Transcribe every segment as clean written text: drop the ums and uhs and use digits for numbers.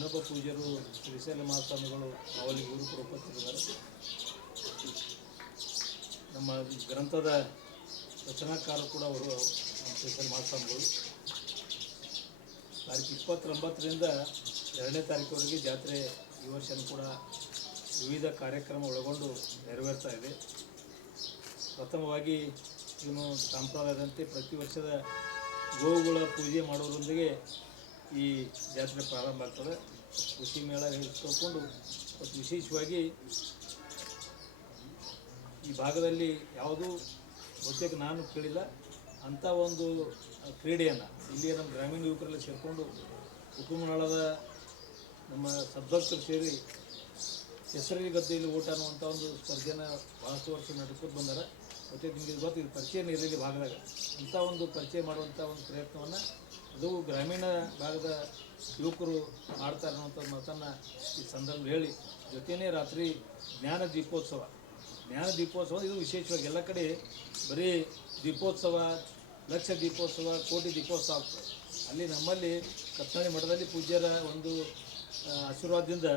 ಇನ್ನೊಬ್ಬ ಪೂಜ್ಯರು ಶ್ರೀಶೈಲ ಮಹಾಸ್ವಾಮಿಗಳು ಅವಲ್ಲಿ ಇವರು ಕೂಡ ಉಪಸ್ಥಿತರಿದ್ದಾರೆ. ನಮ್ಮ ಗ್ರಂಥದ ರಚನಾಕಾರರು ಕೂಡ ಅವರು ಶ್ರೀಶೈಲ ಮಹಾಸ್ವಾಮಿಗಳು. ತಾರೀಕು 29ರಿಂದ 2ನೇ ತಾರೀಕುವರೆಗೆ ಜಾತ್ರೆ ಈ ವರ್ಷವೂ ಕೂಡ ವಿವಿಧ ಕಾರ್ಯಕ್ರಮ ಒಳಗೊಂಡು ನೆರವೇರ್ತಾ ಇದೆ. ಪ್ರಥಮವಾಗಿ ಇವನು ಸಂಪ್ರದಾಯದಂತೆ ಪ್ರತಿ ವರ್ಷದ ಗೋವುಗಳ ಪೂಜೆ ಮಾಡುವುದರೊಂದಿಗೆ ಈ ಜಾತ್ರೆ ಪ್ರಾರಂಭ ಆಗ್ತದೆ. ಕೃಷಿ ಮೇಳ ಹಿಡಿದುಕೊಂಡು ಮತ್ತು ವಿಶೇಷವಾಗಿ ಈ ಭಾಗದಲ್ಲಿ ಯಾವುದೂ ಬಹುತೇಕ ನಾನು ಕೇಳಿಲ್ಲ ಅಂಥ ಒಂದು ಕ್ರೀಡೆಯನ್ನು ಇಲ್ಲಿಯ ನಮ್ಮ ಗ್ರಾಮೀಣ ಯುವಕರೆಲ್ಲ ಸೇರಿಕೊಂಡು ಕುಟುಂಬನಾಳದ ನಮ್ಮ ಸದ್ಭಕ್ತರು ಸೇರಿ ಹೆಸರಲ್ಲಿ ಗದ್ದೆಯಲ್ಲಿ ಓಟ ಅನ್ನುವಂಥ ಒಂದು ಸ್ಪರ್ಧೆನ ಭಾಳಷ್ಟು ವರ್ಷ ನಡೆಸ್ಕೊಂಡು ಬಂದಾರೆ. ಮತ್ತು ನಿಮಗೆ ಗೊತ್ತು ಇದು ಪರಿಚಯ ಇರಲಿ ಭಾಗದಾಗ ಅಂಥ ಒಂದು ಪರಿಚಯ ಮಾಡುವಂಥ ಒಂದು ಪ್ರಯತ್ನವನ್ನು ಅದು ಗ್ರಾಮೀಣ ಭಾಗದ ಯುವಕರು ಮಾಡ್ತಾರೆ ಅನ್ನೋಂಥ ಮಾತನ್ನು ಈ ಸಂದರ್ಭ ಹೇಳಿ, ಜೊತೆಯೇ ರಾತ್ರಿ ಜ್ಞಾನ ದೀಪೋತ್ಸವ ಇದು ವಿಶೇಷವಾಗಿ ಎಲ್ಲ ಕಡೆ ಬರೀ ದೀಪೋತ್ಸವ, ಲಕ್ಷ ದೀಪೋತ್ಸವ, ಕೋಟಿ ದೀಪೋತ್ಸವ ಆಗ್ತದೆ. ಅಲ್ಲಿ ನಮ್ಮಲ್ಲಿ ಕತ್ನಳ್ಳಿ ಮಠದಲ್ಲಿ ಪೂಜ್ಯರ ಒಂದು ಆಶೀರ್ವಾದದಿಂದ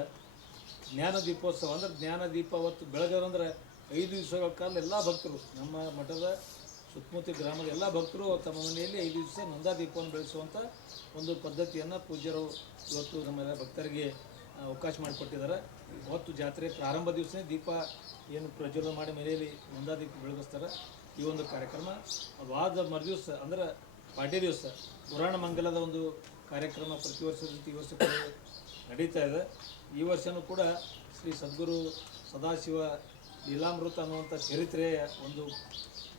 ಜ್ಞಾನ ದೀಪೋತ್ಸವ ಅಂದರೆ ಜ್ಞಾನ ದೀಪ ಅವತ್ತು ಬೆಳಗ್ಗೆಂದ್ರೆ 5 ದಿವಸಗಳ ಕಾಲ ಎಲ್ಲ ಭಕ್ತರು ನಮ್ಮ ಮಠದ ಸುತ್ತಮುತ್ತ ಗ್ರಾಮದ ಎಲ್ಲ ಭಕ್ತರು ತಮ್ಮ ಮನೆಯಲ್ಲಿ 5 ದಿವಸ ನಂದಾ ದೀಪವನ್ನು ಬೆಳೆಸುವಂಥ ಒಂದು ಪದ್ಧತಿಯನ್ನು ಪೂಜ್ಯರು ಇವತ್ತು ನಮ್ಮೆಲ್ಲ ಭಕ್ತರಿಗೆ ಅವಕಾಶ ಮಾಡಿಕೊಟ್ಟಿದ್ದಾರೆ. ಇವತ್ತು ಜಾತ್ರೆ ಪ್ರಾರಂಭ ದಿವಸನೇ ದೀಪ ಏನು ಪ್ರಜ್ವಲನ ಮಾಡಿ ಮನೆಯಲ್ಲಿ ನಂದಾ ದೀಪ ಬೆಳಗಿಸ್ತಾರೆ. ಈ ಒಂದು ಕಾರ್ಯಕ್ರಮ ವಾದ ಮರುದಿವಸ ಅಂದ್ರೆ ಪಾಡ್ಯ ದಿವಸ ಪುರಾಣ ಮಂಗಲದ ಒಂದು ಕಾರ್ಯಕ್ರಮ ಪ್ರತಿ ವರ್ಷದಂತೆ ಈ ವರ್ಷ ನಡೀತಾ ಇದೆ. ಈ ವರ್ಷವೂ ಕೂಡ ಶ್ರೀ ಸದ್ಗುರು ಸದಾಶಿವ ಲೀಲಾಮೃತ ಅನ್ನುವಂಥ ಚರಿತ್ರೆಯ ಒಂದು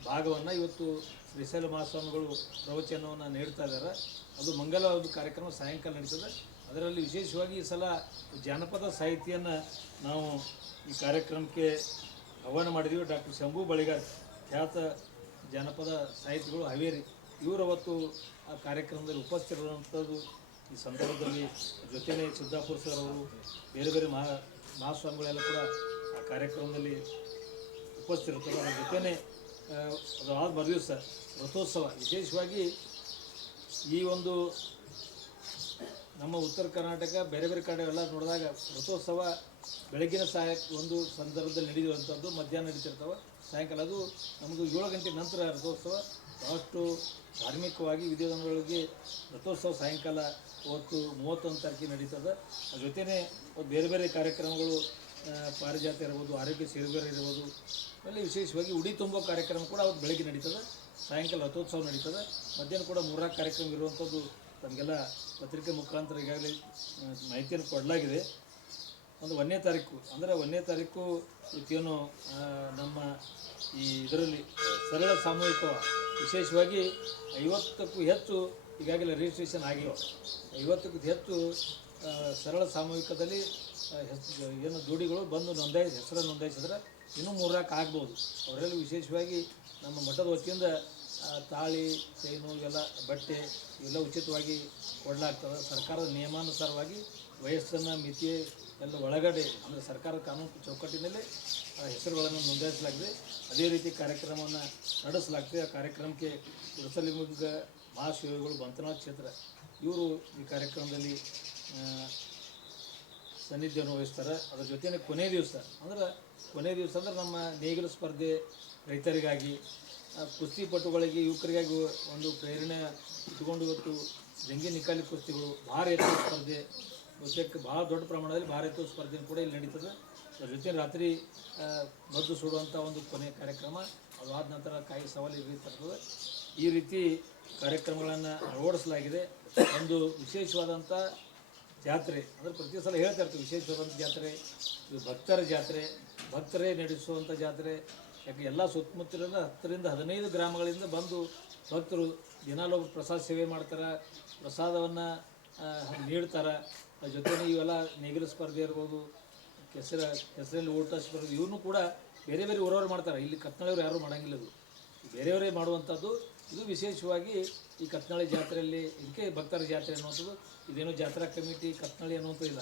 ಭಾಗವನ್ನು ಇವತ್ತು ಶ್ರೀಶೈಲ ಮಹಾಸ್ವಾಮಿಗಳು ಪ್ರವಚನವನ್ನು ನೀಡ್ತಾ ಇದ್ದಾರೆ. ಅದು ಮಂಗಲ ಒಂದು ಕಾರ್ಯಕ್ರಮ ಸಾಯಂಕಾಲ ನಡೀತದೆ. ಅದರಲ್ಲಿ ವಿಶೇಷವಾಗಿ ಈ ಸಲ ಜಾನಪದ ಸಾಹಿತ್ಯವನ್ನು ನಾವು ಈ ಕಾರ್ಯಕ್ರಮಕ್ಕೆ ಆಹ್ವಾನ ಮಾಡಿದ್ದೀವಿ. ಡಾಕ್ಟರ್ ಶಂಭು ಬಳಿಗಾರ್ ಖ್ಯಾತ ಜಾನಪದ ಸಾಹಿತಿಗಳು ಹಾವೇರಿ ಇವರು ಅವತ್ತು ಆ ಕಾರ್ಯಕ್ರಮದಲ್ಲಿ ಉಪಸ್ಥಿತರಿರುವಂಥದ್ದು. ಈ ಸಂದರ್ಭದಲ್ಲಿ ಜೊತೆಯೇ ಸಿದ್ದಾಪುರ ಸರ್ ಅವರು ಬೇರೆ ಬೇರೆ ಮಹಾಸ್ವಾಮಿಗಳೆಲ್ಲ ಕೂಡ ಆ ಕಾರ್ಯಕ್ರಮದಲ್ಲಿ ಉಪಸ್ಥಿತಿರ್ತಾರೆ. ಅದರ ಜೊತೆಯೇ ಅದಾದ ಮರುದಿವಸ ರಥೋತ್ಸವ. ವಿಶೇಷವಾಗಿ ಈ ಒಂದು ನಮ್ಮ ಉತ್ತರ ಕರ್ನಾಟಕ ಬೇರೆ ಬೇರೆ ಕಡೆ ಎಲ್ಲ ನೋಡಿದಾಗ ರಥೋತ್ಸವ ಬೆಳಗ್ಗಿನ ಒಂದು ಸಂದರ್ಭದಲ್ಲಿ ನಡೆಯುವಂಥದ್ದು, ಮಧ್ಯಾಹ್ನ ನಡೀತಿರ್ತವೆ, ಸಾಯಂಕಾಲ ಅದು ನಮ್ಮದು 7 ಗಂಟೆ ನಂತರ ರಥೋತ್ಸವ. ಭಾಳಷ್ಟು ಧಾರ್ಮಿಕವಾಗಿ ವಿಧಿವಿಧಾನಗಳಿಗೆ ರಥೋತ್ಸವ ಸಾಯಂಕಾಲ 31 ತಾರೀಕಿಗೆ ನಡೀತದೆ. ಅದ್ರ ಜೊತೆಯೇ ಬೇರೆ ಬೇರೆ ಕಾರ್ಯಕ್ರಮಗಳು ಪಾರಿಜಾತ ಇರ್ಬೋದು, ಆರೋಗ್ಯ ಸೇವೆಗಳು ಇರ್ಬೋದು, ಅಲ್ಲಿ ವಿಶೇಷವಾಗಿ ಉಡಿ ತುಂಬೋ ಕಾರ್ಯಕ್ರಮ ಕೂಡ ಅವತ್ತು ಬೆಳಗ್ಗೆ ನಡೀತದೆ. ಸಾಯಂಕಾಲ ರಥೋತ್ಸವ ನಡೀತದೆ. ಮಧ್ಯಾಹ್ನ ಕೂಡ 3 ಕಾರ್ಯಕ್ರಮ ಇರುವಂಥದ್ದು ತಮಗೆಲ್ಲ ಪತ್ರಿಕೆ ಮುಖಾಂತರ ಈಗಾಗಲೇ ಮಾಹಿತಿಯನ್ನು ಕೊಡಲಾಗಿದೆ. ಒಂದು 1ನೇ ತಾರೀಕು ಅಂದರೆ 1ನೇ ತಾರೀಕು ಇವತ್ತೇನು ನಮ್ಮ ಈ ಇದರಲ್ಲಿ ಸರಳ ಸಾಮೂಹಿಕ ವಿಶೇಷವಾಗಿ 50ಕ್ಕೂ ಹೆಚ್ಚು ಈಗಾಗಲೇ ರಿಜಿಸ್ಟ್ರೇಷನ್ ಆಗಿವೆ. 50ಕ್ಕೂ ಹೆಚ್ಚು ಸರಳ ಸಾಮೂಹಿಕದಲ್ಲಿ ಏನು ಜೋಡಿಗಳು ಬಂದು ಹೆಸರನ್ನು ನೋಂದಾಯಿಸಿದ್ರೆ ಇನ್ನೂ 3 ಆಗ್ಬೋದು. ಅವರೆಲ್ಲ ವಿಶೇಷವಾಗಿ ನಮ್ಮ ಮಠದ ವತಿಯಿಂದ ತಾಳಿ, ಚೈನು ಇವೆಲ್ಲ ಬಟ್ಟೆ ಇವೆಲ್ಲ ಉಚಿತವಾಗಿ ಕೊಡಲಾಗ್ತದೆ. ಸರ್ಕಾರದ ನಿಯಮಾನುಸಾರವಾಗಿ ವಯಸ್ಸನ್ನು ಮಿತಿ ಎಲ್ಲ ಒಳಗಡೆ ಅಂದರೆ ಸರ್ಕಾರದ ಕಾನೂನು ಚೌಕಟ್ಟಿನಲ್ಲಿ ಹೆಸರುಗಳನ್ನು ನೋಂದಾಯಿಸಲಾಗಿದೆ. ಅದೇ ರೀತಿ ಕಾರ್ಯಕ್ರಮವನ್ನು ನಡೆಸಲಾಗ್ತದೆ. ಆ ಕಾರ್ಯಕ್ರಮಕ್ಕೆ ಉರಸಲಿಂಗ ಮಹಾಶಿವಗಳು ಬಂತನಾಥ ಕ್ಷೇತ್ರ ಇವರು ಈ ಕಾರ್ಯಕ್ರಮದಲ್ಲಿ ಸಾನ್ನಿಧ್ಯವನ್ನು ವಹಿಸ್ತಾರೆ. ಅದರ ಜೊತೆಯೇ ಕೊನೆ ದಿವಸ ಅಂದರೆ ನಮ್ಮ ನೇಗಿಲು ಸ್ಪರ್ಧೆ ರೈತರಿಗಾಗಿ, ಕುಸ್ತಿಪಟುಗಳಿಗೆ, ಯುವಕರಿಗಾಗಿ ಒಂದು ಪ್ರೇರಣೆ ಇಟ್ಕೊಂಡು ಇವತ್ತು ಜಂಗಿ ನಿಕಾಲಿ ಕುಸ್ತಿಗಳು, ಭಾರ ಎತ್ತುವ ಸ್ಪರ್ಧೆ, ಬಹುತೇಕ ಭಾಳ ದೊಡ್ಡ ಪ್ರಮಾಣದಲ್ಲಿ ಭಾರ ಎತ್ತುವ ಸ್ಪರ್ಧೆ ಕೂಡ ಇಲ್ಲಿ ನಡೀತದೆ. ಅದ್ರ ಜೊತೆ ರಾತ್ರಿ ಮದ್ದು ಸುಡುವಂಥ ಒಂದು ಕೊನೆಯ ಕಾರ್ಯಕ್ರಮ, ಅದಾದ ನಂತರ ಕಾಯಿ ಸವಾಲು ಇರ್ತದೆ. ಈ ರೀತಿ ಕಾರ್ಯಕ್ರಮಗಳನ್ನು ಅಳವಡಿಸಲಾಗಿದೆ. ಒಂದು ವಿಶೇಷವಾದಂಥ ಜಾತ್ರೆ ಅಂದರೆ ಪ್ರತಿ ಸಲ ಹೇಳ್ತಾ ಇರ್ತೀವಿ, ವಿಶೇಷವಾದಂಥ ಜಾತ್ರೆ ಇದು ಭಕ್ತರ ಜಾತ್ರೆ, ಭಕ್ತರೇ ನಡೆಸುವಂಥ ಜಾತ್ರೆ. ಯಾಕೆ ಎಲ್ಲ ಸುತ್ತಮುತ್ತಲಿಂದ 10ರಿಂದ 15 ಗ್ರಾಮಗಳಿಂದ ಬಂದು ಭಕ್ತರು ದಿನಾಲೂ ಪ್ರಸಾದ ಸೇವೆ ಮಾಡ್ತಾರೆ, ಪ್ರಸಾದವನ್ನು ನೀಡ್ತಾರೆ. ಜೊತೆಗೆ ಇವೆಲ್ಲ ನೇಗಿಲು ಸ್ಪರ್ಧೆ ಇರ್ಬೋದು, ಕೆಸರಲ್ಲಿ ಊಟ ಸ್ಪರ್ಧೆ ಇವನು ಕೂಡ ಬೇರೆ ಬೇರೆ ಊರವ್ರು ಮಾಡ್ತಾರೆ. ಇಲ್ಲಿ ಕತ್ನಾಳಿಯವರು ಯಾರೂ ಮಾಡೋಂಗಿಲ್ಲ. ಇದು ಬೇರೆಯವರೇ ಮಾಡುವಂಥದ್ದು. ಇದು ವಿಶೇಷವಾಗಿ ಈ ಕತ್ನಾಳಿ ಜಾತ್ರೆಯಲ್ಲಿ ಇದಕ್ಕೆ ಭಕ್ತರ ಜಾತ್ರೆ ಅನ್ನುವಂಥದ್ದು. ಇದೇನೋ ಜಾತ್ರಾ ಕಮಿಟಿ ಕತ್ನಾಳಿ ಅನ್ನುವಂಥದ್ದು ಇಲ್ಲ,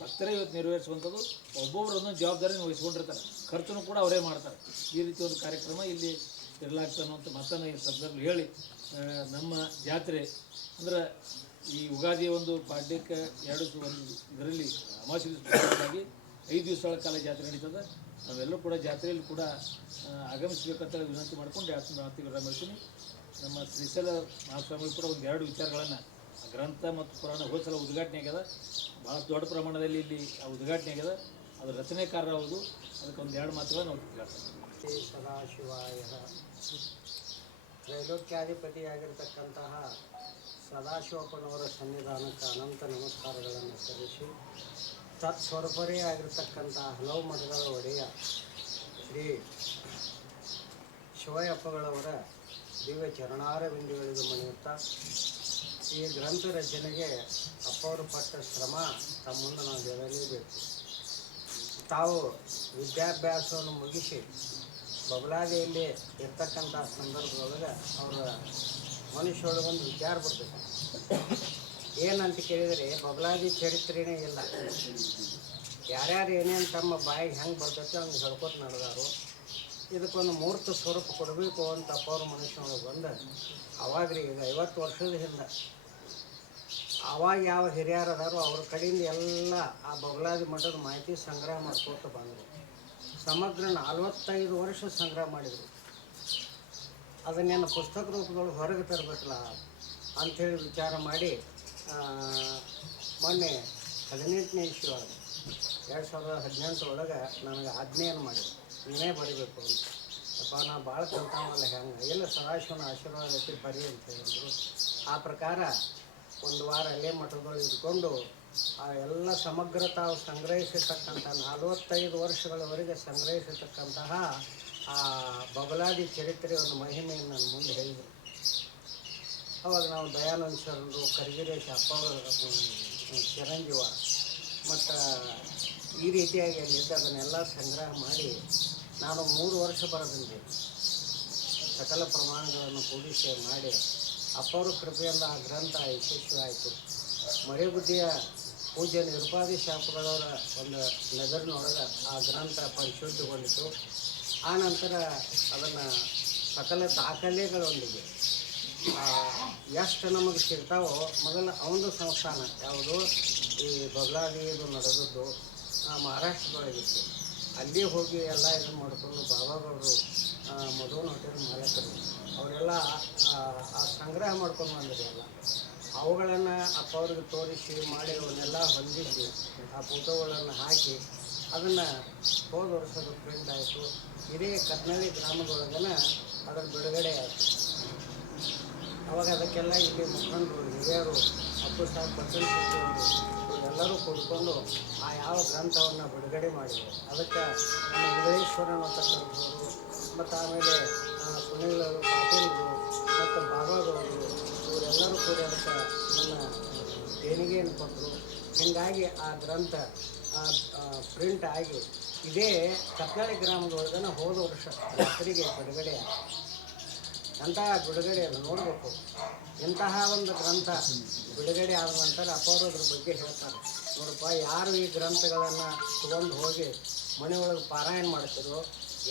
ಭಕ್ತರೇ ಇವತ್ತು ನೆರವೇರಿಸುವಂಥದ್ದು. ಒಬ್ಬೊಬ್ಬರು ಒಂದೊಂದು ಜವಾಬ್ದಾರಿನ ವಹಿಸ್ಕೊಂಡಿರ್ತಾರೆ, ಖರ್ಚನ್ನು ಕೂಡ ಅವರೇ ಮಾಡ್ತಾರೆ. ಈ ರೀತಿ ಒಂದು ಕಾರ್ಯಕ್ರಮ ಇಲ್ಲಿ ಇರಲಾಗ್ತದೆ ಅನ್ನುವಂಥ ಮಾತನ್ನು ಈ ಸಂದರ್ಭದಲ್ಲಿ ಹೇಳಿ, ನಮ್ಮ ಜಾತ್ರೆ ಅಂದರೆ ಈ ಉಗಾದಿಯ ಒಂದು ಪಾಡ್ಯಕ್ಕೆ ಇದರಲ್ಲಿ ಅಮಾವಾಸ್ಯೆ ದಿವಸವಾಗಿ 5 ದಿವಸಗಳ ಕಾಲ ಜಾತ್ರೆ ನಡೀತದೆ. ನಾವೆಲ್ಲರೂ ಕೂಡ ಜಾತ್ರೆಯಲ್ಲಿ ಕೂಡ ಆಗಮಿಸಬೇಕಂತ ವಿನಂತಿ ಮಾಡ್ಕೊಂಡು ಮಾತಿಗೆ ವಿರಾಮ ಹೇಳ್ತೀನಿ. ನಮ್ಮ ಶ್ರೀಶೈಲ ಮಹಾಸ್ವಾಮಿಗಳು ಕೂಡ ಒಂದು 2 ವಿಚಾರಗಳನ್ನು ಗ್ರಂಥ ಮತ್ತು ಪುರಾಣ ಹೋದ್ಸಲ ಉದ್ಘಾಟನೆ ಆಗ್ಯದ. ಭಾಳ ದೊಡ್ಡ ಪ್ರಮಾಣದಲ್ಲಿ ಇಲ್ಲಿ ಆ ಉದ್ಘಾಟನೆ ಆಗ್ಯದ. ಅದು ರಚನೆಕಾರ ಹೌದು. ಅದಕ್ಕೆ ಒಂದು 2 ಮಾತುಗಳನ್ನು ನಾವು ತಿಳ್ಕೊಳ್ತೀವಿ. ಸದಾಶಿವಾಯ ತ್ರೈಲೋಕ್ಯಾಧಿಪತಿಯಾಗಿರ್ತಕ್ಕಂತಹ ಸದಾಶಿವಪ್ಪನವರ ಸನ್ನಿಧಾನಕ್ಕೆ ಅನಂತ ನಮಸ್ಕಾರಗಳನ್ನು ಸಲ್ಲಿಸಿ ತತ್ಸ್ವರೂಪರೇ ಆಗಿರ್ತಕ್ಕಂತಹ ಹಲವು ಮಠಗಳ ಒಡೆಯ ಶ್ರೀ ಶಿವಯ್ಯಪ್ಪಗಳವರ ದಿವ್ಯ ಚರಣಾರವಿಂದಗಳಿಗೆ ಮಣಿಯುತ್ತಾ ಈ ಗ್ರಂಥ ರಚನೆಗೆ ಅಪ್ಪವರು ಪಟ್ಟ ಶ್ರಮ ತಮ್ಮ ಮುಂದೆ ನಾವು ಹೇಳಲೇಬೇಕು. ತಾವು ವಿದ್ಯಾಭ್ಯಾಸವನ್ನು ಮುಗಿಸಿ ಬಬಲಾದಿಯಲ್ಲಿ ಇರ್ತಕ್ಕಂಥ ಸಂದರ್ಭದೊಳಗೆ ಅವರ ಮನುಷ್ಯೊಳಗೊಂದು ವಿಚಾರ ಬರ್ತದೆ. ಏನಂತ ಕೇಳಿದರೆ ಬಬಲಾದಿ ಚರಿತ್ರೆನೇ ಇಲ್ಲ. ಯಾರ್ಯಾರು ಏನೇನು ತಮ್ಮ ಬಾಯಿಗೆ ಹೆಂಗೆ ಬರ್ತೈತೆ ಹಂಗೆ ಹೇಳ್ಕೊತ ನಡೆದಾರು. ಇದಕ್ಕೊಂದು ಮೂರ್ತ ಸ್ವರೂಪ ಕೊಡಬೇಕು ಅಂತ ಅಪ್ಪವ್ರ ಮನುಷ್ಯನೊಳಗೆ ಬಂದ ಅವಾಗ್ರಿ ಈಗ 50 ವರ್ಷದ ಹಿಂದೆ ಅವಾಗ ಯಾವ ಹಿರಿಯರು ಅದಾರೋ ಅವ್ರ ಕಡೆಯಿಂದ ಎಲ್ಲ ಆ ಬಬಲಾದಿ ಮಠದ ಮಾಹಿತಿ ಸಂಗ್ರಹ ಮಾಡ್ಕೊತ ಬಂದರು. ಸಮಗ್ರ 45 ವರ್ಷ ಸಂಗ್ರಹ ಮಾಡಿದರು. ಅದನ್ನೇನು ಪುಸ್ತಕ ರೂಪದೊಳಗೆ ಹೊರಗೆ ತರಬೇಕಲ್ಲ ಅಂಥೇಳಿ ವಿಚಾರ ಮಾಡಿ ಮೊನ್ನೆ 18ನೇ ಇಸ್ವಿಯೊಳಗೆ 2018 ಒಳಗೆ ನನಗೆ ಆಜ್ಞೆಯನ್ನು ಮಾಡಿದ್ರು, ನೀನೇ ಬರೀಬೇಕು ಅಂತ. ಅಪ್ಪ ನಾ ಭಾಳ ಕಲ್ತಾವಲ್ಲ ಹೆಂಗೆ ಎಲ್ಲ ಸದಾಶಿವನ ಆಶೀರ್ವಾದ ಐತಿ ಬರೀ ಅಂತ ಹೇಳಿದ್ರು. ಆ ಪ್ರಕಾರ ಒಂದು ವಾರ ಅಲ್ಲೇ ಮಠದೊಳಗೆ ಇದ್ಕೊಂಡು ಆ ಎಲ್ಲ ಸಮಗ್ರ ತಾವು ಸಂಗ್ರಹಿಸಿರ್ತಕ್ಕಂಥ 45 ವರ್ಷಗಳವರೆಗೆ ಸಂಗ್ರಹಿಸಿರ್ತಕ್ಕಂತಹ ಆ ಬಬಲಾದಿ ಚರಿತ್ರೆ ಒಂದು ಮಹಿಮೆಯನ್ನು ನನ್ನ ಮುಂದೆ ಹೇಳಿದರು. ಅವಾಗ ನಾವು ದಯಾನಂದ ಶರಣರು, ಕರಿಗಿರೇಶ ಅಪ್ಪವರ ಚಿರಂಜೀವ ಮತ್ತು ಈ ರೀತಿಯಾಗಿ ಅಲ್ಲಿದ್ದ ಅದನ್ನೆಲ್ಲ ಸಂಗ್ರಹ ಮಾಡಿ ನಾನು 3 ವರ್ಷ ಬರೆದಿದ್ದೆ. ಸಕಲ ಪ್ರಮಾಣಗಳನ್ನು ಕೂಡಿಸಿ ಮಾಡಿ ಅಪ್ಪವ್ರ ಕೃಪೆಯಿಂದ ಆ ಗ್ರಂಥ ಯಶಸ್ವಿ ಆಯಿತು. ಮರೆಬುದ್ಧಿಯ ಪೂಜ್ಯ ನಿರುಪಾದಿ ಶಾಪಗಳವರ ಒಂದು ನಗರಿನೊಳಗೆ ಆ ಗ್ರಂಥ ಪರಿಶುದ್ಧಗೊಂಡಿತು. ಆ ನಂತರ ಅದನ್ನು ಸಕಲ ದಾಖಲೆಗಳೊಂದಿಗೆ ಎಷ್ಟು ನಮಗೆ ಸಿಗ್ತಾವೋ ಮೊದಲು ಅವನದು ಸಂಸ್ಥಾನ ಯಾವುದು ಈ ಬಬಲಾದಿ ಇದು ನಡೆದದ್ದು ಮಹಾರಾಷ್ಟ್ರದೊಳಗಿತ್ತು. ಅಲ್ಲಿ ಹೋಗಿ ಎಲ್ಲ ಇದನ್ನು ಮಾಡಿಕೊಂಡು ಬಾಬಾಗವರು ಮಧುವನ್ ಹೋಟೆಲ್ ಮಾಲಕರು ಅವರೆಲ್ಲ ಆ ಸಂಗ್ರಹ ಮಾಡ್ಕೊಂಡು ಬಂದಿರಿ. ಎಲ್ಲ ಅವುಗಳನ್ನು ಅಪ್ಪವ್ರಿಗೆ ತೋರಿಸಿ ಮಾಡಿ ಅವನ್ನೆಲ್ಲ ಹೊಂದಿಸಿ ಆ ಫೋಟೋಗಳನ್ನು ಹಾಕಿ ಅದನ್ನು ಹೋದ ವರ್ಷದ ಪ್ರಿಂಟ್ ಆಯಿತು. ಇಡೀ ಕತ್ನಳ್ಳಿ ಗ್ರಾಮದೊಳಗನ ಅದರ ಬಿಡುಗಡೆ ಆಯಿತು. ಅವಾಗ ಅದಕ್ಕೆಲ್ಲ ಇಲ್ಲಿ ಮುಖಂಡರು, ಹಿರಿಯರು, ಅಪ್ಪು ಸಾಹೇಬ್ ಪಟೇಲ್ ಎಲ್ಲರೂ ಕೂತ್ಕೊಂಡು ಆ ಯಾವ ಗ್ರಂಥವನ್ನು ಬಿಡುಗಡೆ ಮಾಡಿದರು. ಅದಕ್ಕೆ ನಮ್ಮ ವಿಜಯೇಶ್ವರನ ಅಂತಕ್ಕಂಥವರು ಮತ್ತು ಆಮೇಲೆ ಸುನೀಲ್ ಪಾಟೀಲ್ರು ಮತ್ತು ಬಾಬಾಗವರು ಇವರೆಲ್ಲರೂ ಕೂಡ ಅದಕ್ಕೆ ನನ್ನ ದೇಣಿಗೆಯನ್ನು ಕೊಟ್ಟರು. ಹೀಗಾಗಿ ಆ ಗ್ರಂಥ ಪ್ರಿಂಟ್ ಆಗಿ ಇದೇ ಕತ್ನಳ್ಳಿ ಗ್ರಾಮದೊಳಗನ ಹೋದ ವರ್ಷ ರಾತ್ರಿಗೆ ಬಿಡುಗಡೆ ಆಯಿತು. ಅಂತಹ ಬಿಡುಗಡೆ ಅದು ನೋಡಬೇಕು. ಇಂತಹ ಒಂದು ಗ್ರಂಥ ಬಿಡುಗಡೆ ಆದ ನಂತರ ಅಪ್ಪವರು ಅದ್ರ ಬಗ್ಗೆ ಹೇಳ್ತಾರೆ. ನೋಡಪ್ಪ, ಯಾರು ಈ ಗ್ರಂಥಗಳನ್ನು ತಗೊಂಡು ಹೋಗಿ ಮನೆಯೊಳಗೆ ಪಾರಾಯಣ ಮಾಡ್ತಿರೋ,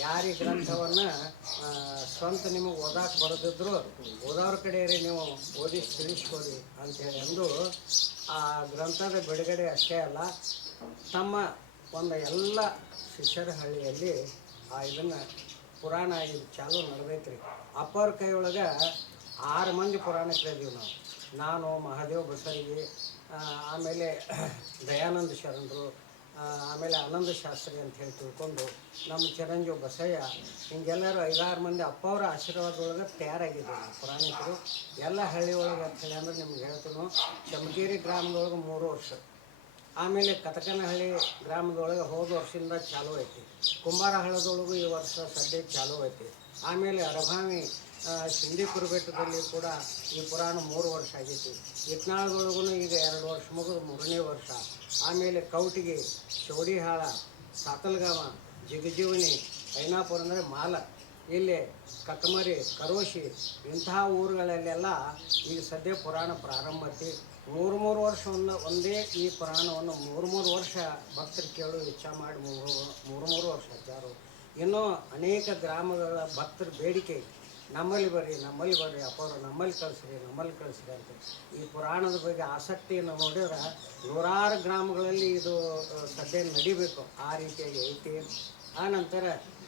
ಯಾರು ಈ ಗ್ರಂಥವನ್ನು ಸ್ವಂತ ನಿಮಗೆ ಓದಾಕೆ ಬರೋದಿದ್ರು ಓದೋರ ಕಡೆಯೇ ನೀವು ಓದಿ ತಿಳಿಸ್ಕೊಡಿ ಅಂಥೇಳಿ ಅಂದು ಆ ಗ್ರಂಥದ ಬಿಡುಗಡೆ ಅಷ್ಟೇ ಅಲ್ಲ, ತಮ್ಮ ಒಂದು ಎಲ್ಲ ಶಿಷ್ಯರ ಹಳ್ಳಿಯಲ್ಲಿ ಇದನ್ನು ಪುರಾಣ ಇದು ಚಾಲು ನಡೆದೈತ್ರಿ. ಅಪ್ಪವ್ರ ಕೈಯೊಳಗೆ 6 ಮಂದಿ ಪುರಾಣಕ್ಕೆ ಇದ್ದೀವಿ ನಾವು. ನಾನು, ಮಹಾದೇವ ಬಸರಿಗೆ, ಆಮೇಲೆ ದಯಾನಂದ ಶರಣರು, ಆಮೇಲೆ ಆನಂದ ಶಾಸ್ತ್ರಿ ಅಂತ ಹೇಳಿ ತಿಳ್ಕೊಂಡು ನಮ್ಮ ಚಿರಂಜೀವಿ ಬಸಯ್ಯ, ಹಿಂಗೆಲ್ಲರೂ 5-6 ಮಂದಿ ಅಪ್ಪವ್ರ ಆಶೀರ್ವಾದದೊಳಗೆ ತಯಾರಾಗಿದ್ದೀವಿ ನಾವು ಪುರಾಣಿಕರು. ಎಲ್ಲ ಹಳ್ಳಿ ಒಳಗೆ ಅಂತೇಳಿ ಅಂದ್ರೆ ನಿಮ್ಗೆ ಹೇಳ್ತೀವಿ. ಚಮಕೇರಿ ಗ್ರಾಮದೊಳಗೆ 3 ವರ್ಷ, ಆಮೇಲೆ ಕತಕನಹಳ್ಳಿ ಗ್ರಾಮದೊಳಗೆ ಹೋದ ವರ್ಷದಿಂದ ಚಾಲೂ ಐತಿ. ಕುಂಬಾರ ಹಳ್ಳದೊಳಗೂ ಈ ವರ್ಷ ಸದ್ಯ ಚಾಲೂ ಐತಿ. ಆಮೇಲೆ ಅರಭಾವಿ ಸಿಂಧಿಪುರ ಬೆಟ್ಟದಲ್ಲಿ ಕೂಡ ಈ ಪುರಾಣ 3 ವರ್ಷ ಆಗೈತಿ. ಇಟ್ನಾಳದೊಳಗೂ ಈಗ 2 ವರ್ಷ ಮುಗಿದು 3ನೇ ವರ್ಷ. ಆಮೇಲೆ ಕೌಟಿಗೆ, ಚೌಡಿಹಾಳ, ಸಾತಲ್ಗಾಮ, ಜಿಗಜೀವನಿ, ಐನಾಪುರ ಅಂದರೆ ಮಾಲ, ಇಲ್ಲಿ ಕಕ್ಕಮರಿ, ಕರೋಶಿ ಇಂತಹ ಊರುಗಳಲ್ಲೆಲ್ಲ ಈಗ ಸದ್ಯ ಪುರಾಣ ಪ್ರಾರಂಭ ಐತಿ. 3 ವರ್ಷ ಒಂದೇ ಈ ಪುರಾಣವನ್ನು 3 ವರ್ಷ ಭಕ್ತರು ಕೇಳು ಇಚ್ಛೆ ಮಾಡಿ 3 ವರ್ಷ ಹಚ್ಚಾರು. ಇನ್ನೂ ಅನೇಕ ಗ್ರಾಮಗಳ ಭಕ್ತರ ಬೇಡಿಕೆ ನಮ್ಮಲ್ಲಿ ಬರ್ರಿ ಅಪ್ಪವರು ನಮ್ಮಲ್ಲಿ ಕಳಿಸ್ರಿ ಅಂತ ಈ ಪುರಾಣದ ಬಗ್ಗೆ ಆಸಕ್ತಿಯನ್ನು ನೋಡಿದ್ರೆ ನೂರಾರು ಗ್ರಾಮಗಳಲ್ಲಿ ಇದು ಸದ್ಯ ನಡಿಬೇಕು ಆ ರೀತಿಯಾಗಿ ಐತಿ. ಆ ನಂತರ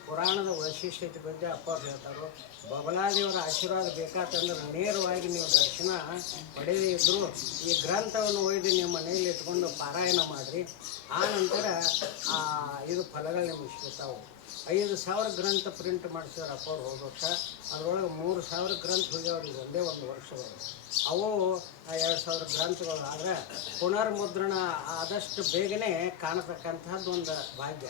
ಪುರಾಣದ ವೈಶಿಷ್ಟ್ಯತೆ ಬಗ್ಗೆ ಅಪ್ಪವ್ರು ಹೇಳ್ತಾರೆ. ಬಬಲಾದೇವರ ಆಶೀರ್ವಾದ ಬೇಕಾತಂದ್ರೆ ನೇರವಾಗಿ ನೀವು ದರ್ಶನ ಪಡೆದೇ ಇದ್ದರೂ ಈ ಗ್ರಂಥವನ್ನು ಒಯ್ದು ನಿಮ್ಮ ಮನೆಯಲ್ಲಿ ಇಟ್ಕೊಂಡು ಪಾರಾಯಣ ಮಾಡಿರಿ. ಆ ನಂತರ ಇದು ಫಲಗಳು ನಿಮಗೆ ಸಿಗ್ತಾವೆ. 5,000 ಗ್ರಂಥ ಪ್ರಿಂಟ್ ಮಾಡಿಸಿದ್ರೆ ಅಪ್ಪವ್ರು ಹೋದ ವರ್ಷ. ಅದರೊಳಗೆ 3,000 ಗ್ರಂಥ ಹೋಗ್ಯಾವ್ರಿಗೆ ಒಂದೇ ಒಂದು ವರ್ಷದೊಳಗೆ. ಅವು 2,000 ಗ್ರಂಥಗಳು. ಆದರೆ ಪುನರ್ಮುದ್ರಣ ಆದಷ್ಟು ಬೇಗನೆ ಕಾಣತಕ್ಕಂಥದ್ದು ಒಂದು ಭಾಗ್ಯ.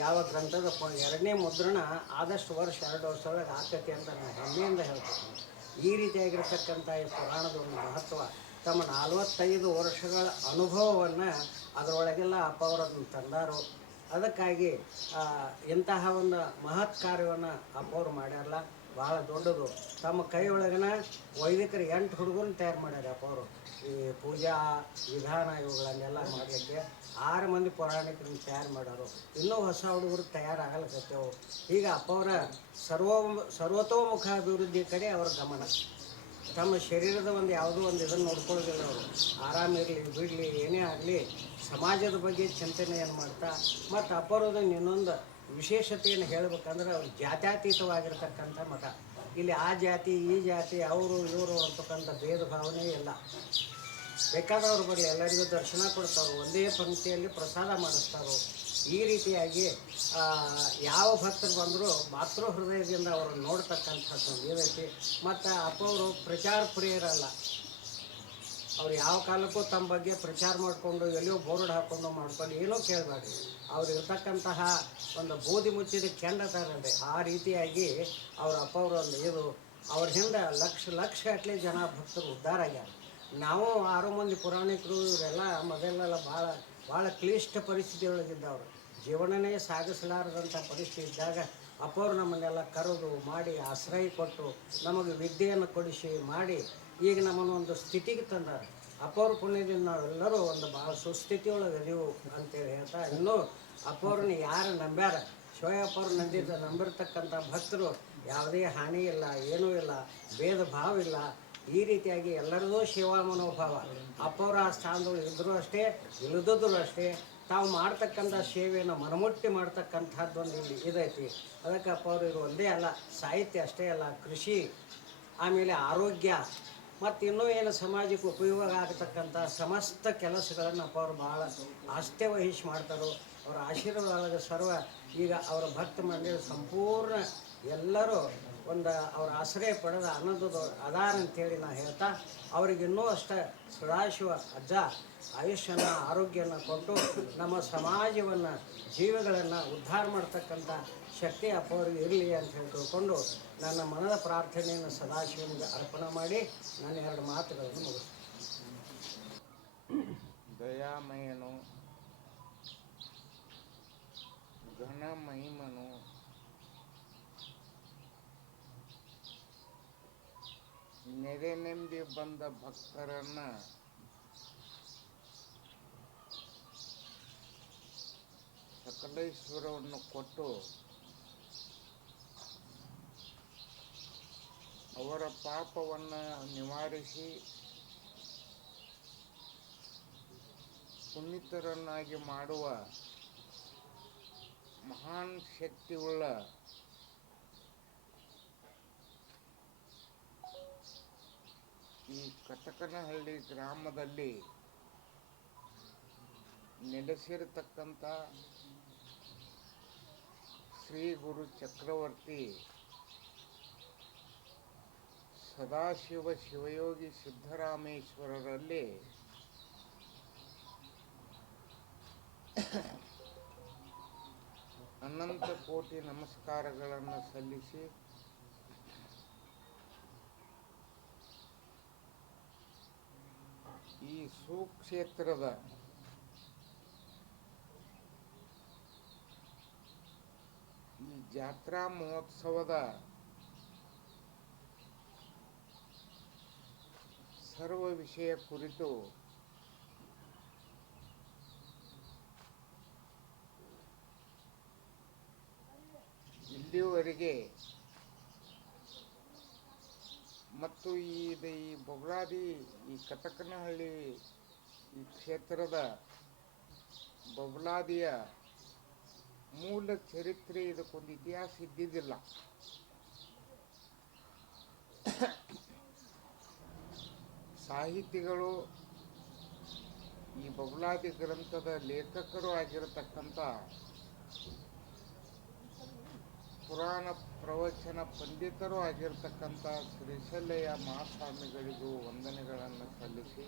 ಯಾವ ಗ್ರಂಥದ ಎರಡನೇ ಮುದ್ರಣ ಆದಷ್ಟು ವರ್ಷ 2 ವರ್ಷದೊಳಗೆ ಆಗ್ತೈತಿ ಅಂತ ನಾನು ಹೆಮ್ಮೆಯಿಂದ ಹೇಳ್ತೀನಿ. ಈ ರೀತಿಯಾಗಿರ್ತಕ್ಕಂಥ ಈ ಪುರಾಣದ ಒಂದು ಮಹತ್ವ ತಮ್ಮ 45 ವರ್ಷಗಳ ಅನುಭವವನ್ನು ಅದರೊಳಗೆಲ್ಲ ಅಪ್ಪವರನ್ನು ತಂದಾರು. ಅದಕ್ಕಾಗಿ ಇಂತಹ ಒಂದು ಮಹತ್ ಕಾರ್ಯವನ್ನು ಅಪ್ಪವ್ರು ಮಾಡ್ಯಾರಲ್ಲ, ಭಾಳ ದೊಡ್ಡದು. ತಮ್ಮ ಕೈಯೊಳಗಿನ ವೈದಿಕರು 8 ಹುಡುಗರನ್ನ ತಯಾರು ಮಾಡ್ಯಾರ ಅಪ್ಪವರು. ಈ ಪೂಜಾ ವಿಧಾನ ಇವುಗಳನ್ನೆಲ್ಲ ಮಾಡಲಿಕ್ಕೆ 6 ಮಂದಿ ಪೌರಾಣಿಕರನ್ನು ತಯಾರು ಮಾಡೋರು. ಇನ್ನೂ ಹೊಸ ಹುಡುಗರು ತಯಾರಾಗಲಿಕ್ಕತ್ತೇವು. ಈಗ ಅಪ್ಪವರ ಸರ್ವತೋಮುಖ ಅಭಿವೃದ್ಧಿ ಕಡೆ ಅವರ ಗಮನ. ತಮ್ಮ ಶರೀರದ ಒಂದು ಯಾವುದೋ ಒಂದು ಇದನ್ನು ನೋಡ್ಕೊಳ್ಳೋದಿಲ್ಲ ಅವರು. ಆರಾಮಿರಲಿ ಬಿಡಲಿ ಏನೇ ಆಗಲಿ ಸಮಾಜದ ಬಗ್ಗೆ ಚಿಂತನೆಯನ್ನು ಮಾಡ್ತಾ, ಮತ್ತು ಅಪ್ಪರೋದನ್ನು ಇನ್ನೊಂದು ವಿಶೇಷತೆಯನ್ನು ಹೇಳಬೇಕಂದ್ರೆ ಅವ್ರು ಜಾತ್ಯತೀತವಾಗಿರ್ತಕ್ಕಂಥ ಮಠ. ಇಲ್ಲಿ ಆ ಜಾತಿ ಈ ಜಾತಿ ಅವರು ಇವರು ಅಂತಕ್ಕಂಥ ಭೇದ ಭಾವನೆ ಇಲ್ಲ. ಬೇಕಾದವ್ರು ಬರಲಿ, ಎಲ್ಲರಿಗೂ ದರ್ಶನ ಕೊಡ್ತಾರೋ, ಒಂದೇ ಪಂಕ್ತಿಯಲ್ಲಿ ಪ್ರಸಾದ ಮಾಡಿಸ್ತಾರೋ. ಈ ರೀತಿಯಾಗಿ ಯಾವ ಭಕ್ತರು ಬಂದರೂ ಮಾತೃ ಹೃದಯದಿಂದ ಅವರು ನೋಡ್ತಕ್ಕಂಥದ್ದು ಏನೈತಿ. ಮತ್ತು ಅಪ್ಪವರು ಪ್ರಚಾರ ಪ್ರಿಯರಲ್ಲ. ಅವ್ರು ಯಾವ ಕಾಲಕ್ಕೂ ತಮ್ಮ ಬಗ್ಗೆ ಪ್ರಚಾರ ಮಾಡಿಕೊಂಡು ಎಲ್ಲಿಯೋ ಬೋರ್ಡ್ ಹಾಕ್ಕೊಂಡು ಮಾಡ್ಕೊಂಡು ಏನೂ ಕೇಳಬೇಡ್ರಿ. ಅವ್ರು ಇರ್ತಕ್ಕಂತಹ ಒಂದು ಬೂದಿ ಮುಚ್ಚಿದ ಕೆಂಡ ಥರದೇ ಆ ರೀತಿಯಾಗಿ ಅವ್ರ ಅಪ್ಪವರು ಒಂದು ಇದು ಅವ್ರ ಹಿಂದೆ ಲಕ್ಷ ಗಟ್ಟಲೆ ಜನ ಭಕ್ತರು ಉದ್ಧಾರ ಆಗ್ಯಾರ. ನಾವು 6 ಮಂದಿ ಪುರಾಣಿಕರು ಇವರೆಲ್ಲ ಮೊದಲೆಲ್ಲ ಭಾಳ ಕ್ಲಿಷ್ಟ ಪರಿಸ್ಥಿತಿ ಒಳಗಿದ್ದವರು. ಜೀವನನೇ ಸಾಗಿಸಲಾರದಂಥ ಪರಿಸ್ಥಿತಿ ಇದ್ದಾಗ ಅಪ್ಪವರು ನಮ್ಮನ್ನೆಲ್ಲ ಕರೆದು ಮಾಡಿ ಆಶ್ರಯ ಕೊಟ್ಟು ನಮಗೆ ವಿದ್ಯೆಯನ್ನು ಕೊಡಿಸಿ ಮಾಡಿ ಈಗ ನಮ್ಮನ್ನು ಒಂದು ಸ್ಥಿತಿಗೆ ತಂದಾರೆ. ಅಪ್ಪವ್ರ ಪುಣ್ಯದಿಂದ ನಾವೆಲ್ಲರೂ ಒಂದು ಭಾಳ ಸುಸ್ಥಿತಿಯೊಳಗೆ ಅದೀವು ಅಂತೇಳಿ ಹೇಳ್ತಾ, ಇನ್ನೂ ಅಪ್ಪವ್ರನ್ನ ಯಾರು ನಂಬ್ಯಾರ, ಶಿವಯ್ಯಪ್ಪವ್ರು ನಂಬಿರ್ತಕ್ಕಂಥ ಭಕ್ತರು ಯಾವುದೇ ಹಾನಿ ಇಲ್ಲ, ಏನೂ ಇಲ್ಲ, ಭೇದ ಭಾವ ಇಲ್ಲ. ಈ ರೀತಿಯಾಗಿ ಎಲ್ಲರದೂ ಸೇವಾ ಮನೋಭಾವ. ಅಪ್ಪವರ ಆ ಸ್ಥಾನದೊಳಗೆ ಇದ್ದರೂ ಅಷ್ಟೇ, ಇಳಿದಿದ್ರು ಅಷ್ಟೇ, ತಾವು ಮಾಡ್ತಕ್ಕಂಥ ಸೇವೆಯನ್ನು ಮನಮುಟ್ಟಿ ಮಾಡ್ತಕ್ಕಂಥದ್ದೊಂದು ಇಲ್ಲಿ ಇದೈತಿ. ಅದಕ್ಕೆ ಅಪ್ಪವ್ರು ಇದು ಒಂದೇ ಅಲ್ಲ, ಸಾಹಿತ್ಯ ಅಷ್ಟೇ ಅಲ್ಲ, ಕೃಷಿ, ಆಮೇಲೆ ಆರೋಗ್ಯ, ಮತ್ತು ಇನ್ನೂ ಏನು ಸಮಾಜಕ್ಕೆ ಉಪಯೋಗ ಆಗತಕ್ಕಂಥ ಸಮಸ್ತ ಕೆಲಸಗಳನ್ನು ಅಪ್ಪವ್ರು ಭಾಳ ಆಸ್ಥೆ ವಹಿಸಿ ಮಾಡ್ತಾರೋ. ಅವರ ಆಶೀರ್ವಾದ ಸರ್ವ ಈಗ ಅವರ ಭಕ್ತ ಮಂದಿರ ಸಂಪೂರ್ಣ ಎಲ್ಲರೂ ಒಂದು ಅವ್ರ ಆಶ್ರಯ ಪಡೆದ ಆನಂದದ ಅದಾರ ಅಂತೇಳಿ ನಾ ಹೇಳ್ತಾ, ಅವ್ರಿಗಿನ್ನೂ ಅಷ್ಟೇ ಸದಾಶಿವ ಅಜ್ಜ ಆಯುಷ್ಯನ ಆರೋಗ್ಯನ ಕೊಟ್ಟು ನಮ್ಮ ಸಮಾಜವನ್ನು ಜೀವಿಗಳನ್ನು ಉದ್ಧಾರ ಮಾಡ್ತಕ್ಕಂಥ ಶಕ್ತಿ ಅಪ್ಪವ್ರಿಗೆ ಇರಲಿ ಅಂತ ಹೇಳಿ ತಿಳ್ಕೊಂಡು ನನ್ನ ಮನದ ಪ್ರಾರ್ಥನೆಯನ್ನು ಸದಾಶಿವನಿಗೆ ಅರ್ಪಣೆ ಮಾಡಿ ನಾನು 2 ಮಾತುಗಳನ್ನು ಮುಗಿಸ್ತೀನಿ. ದಯಾಮಯನು, ಘನ ಮಹಿಮನು, ನೆರೆ ನೆಮ್ಮದಿ ಬಂದ ಭಕ್ತರನ್ನ ಸಕಲೇಶ್ವರವನ್ನು ಕೊಟ್ಟು ಅವರ ಪಾಪವನ್ನು ನಿವಾರಿಸಿ ಪುನೀತರನ್ನಾಗಿ ಮಾಡುವ ಮಹಾನ್ ಶಕ್ತಿಯುಳ್ಳ ಈ ಕಟಕನಹಳ್ಳಿ ಗ್ರಾಮದಲ್ಲಿ ನೆಲೆಸಿರತಕ್ಕಂಥ ಶ್ರೀ ಗುರು ಚಕ್ರವರ್ತಿ ಸದಾಶಿವ ಶಿವಯೋಗಿ ಸಿದ್ದರಾಮೇಶ್ವರರಲ್ಲಿ ಅನಂತ ಕೋಟಿ ನಮಸ್ಕಾರಗಳನ್ನು ಸಲ್ಲಿಸಿ ಈ ಸುಕ್ಷೇತ್ರದ ಈ ಜಾತ್ರಾ ಮಹೋತ್ಸವದ ಸರ್ವ ವಿಷಯ ಕುರಿತು ಇಲ್ಲಿಯವರೆಗೆ ಮತ್ತು ಈ ಬೊಬ್ಲಾದಿ ಈ ಕಟಕನಹಳ್ಳಿ ಈ ಕ್ಷೇತ್ರದ ಬೊಬ್ಲಾದಿಯ ಮೂಲ ಚರಿತ್ರೆ ಇದಕ್ಕೊಂದು ಇತಿಹಾಸ ಇದ್ದಿದ್ದಿಲ್ಲ. ಸಾಹಿತಿಗಳು ಈ ಬೊಬ್ಲಾದಿ ಗ್ರಂಥದ ಲೇಖಕರು ಆಗಿರತಕ್ಕಂಥ ಪುರಾಣ ಪ್ರವಚನ ಪಂಡಿತರು ಆಗಿರತಕ್ಕಂಥ ಶ್ರೀಶೈಲಯ್ಯ ಮಹಾಸ್ವಾಮಿಗಳಿಗೂ ವಂದನೆಗಳನ್ನು ಸಲ್ಲಿಸಿ,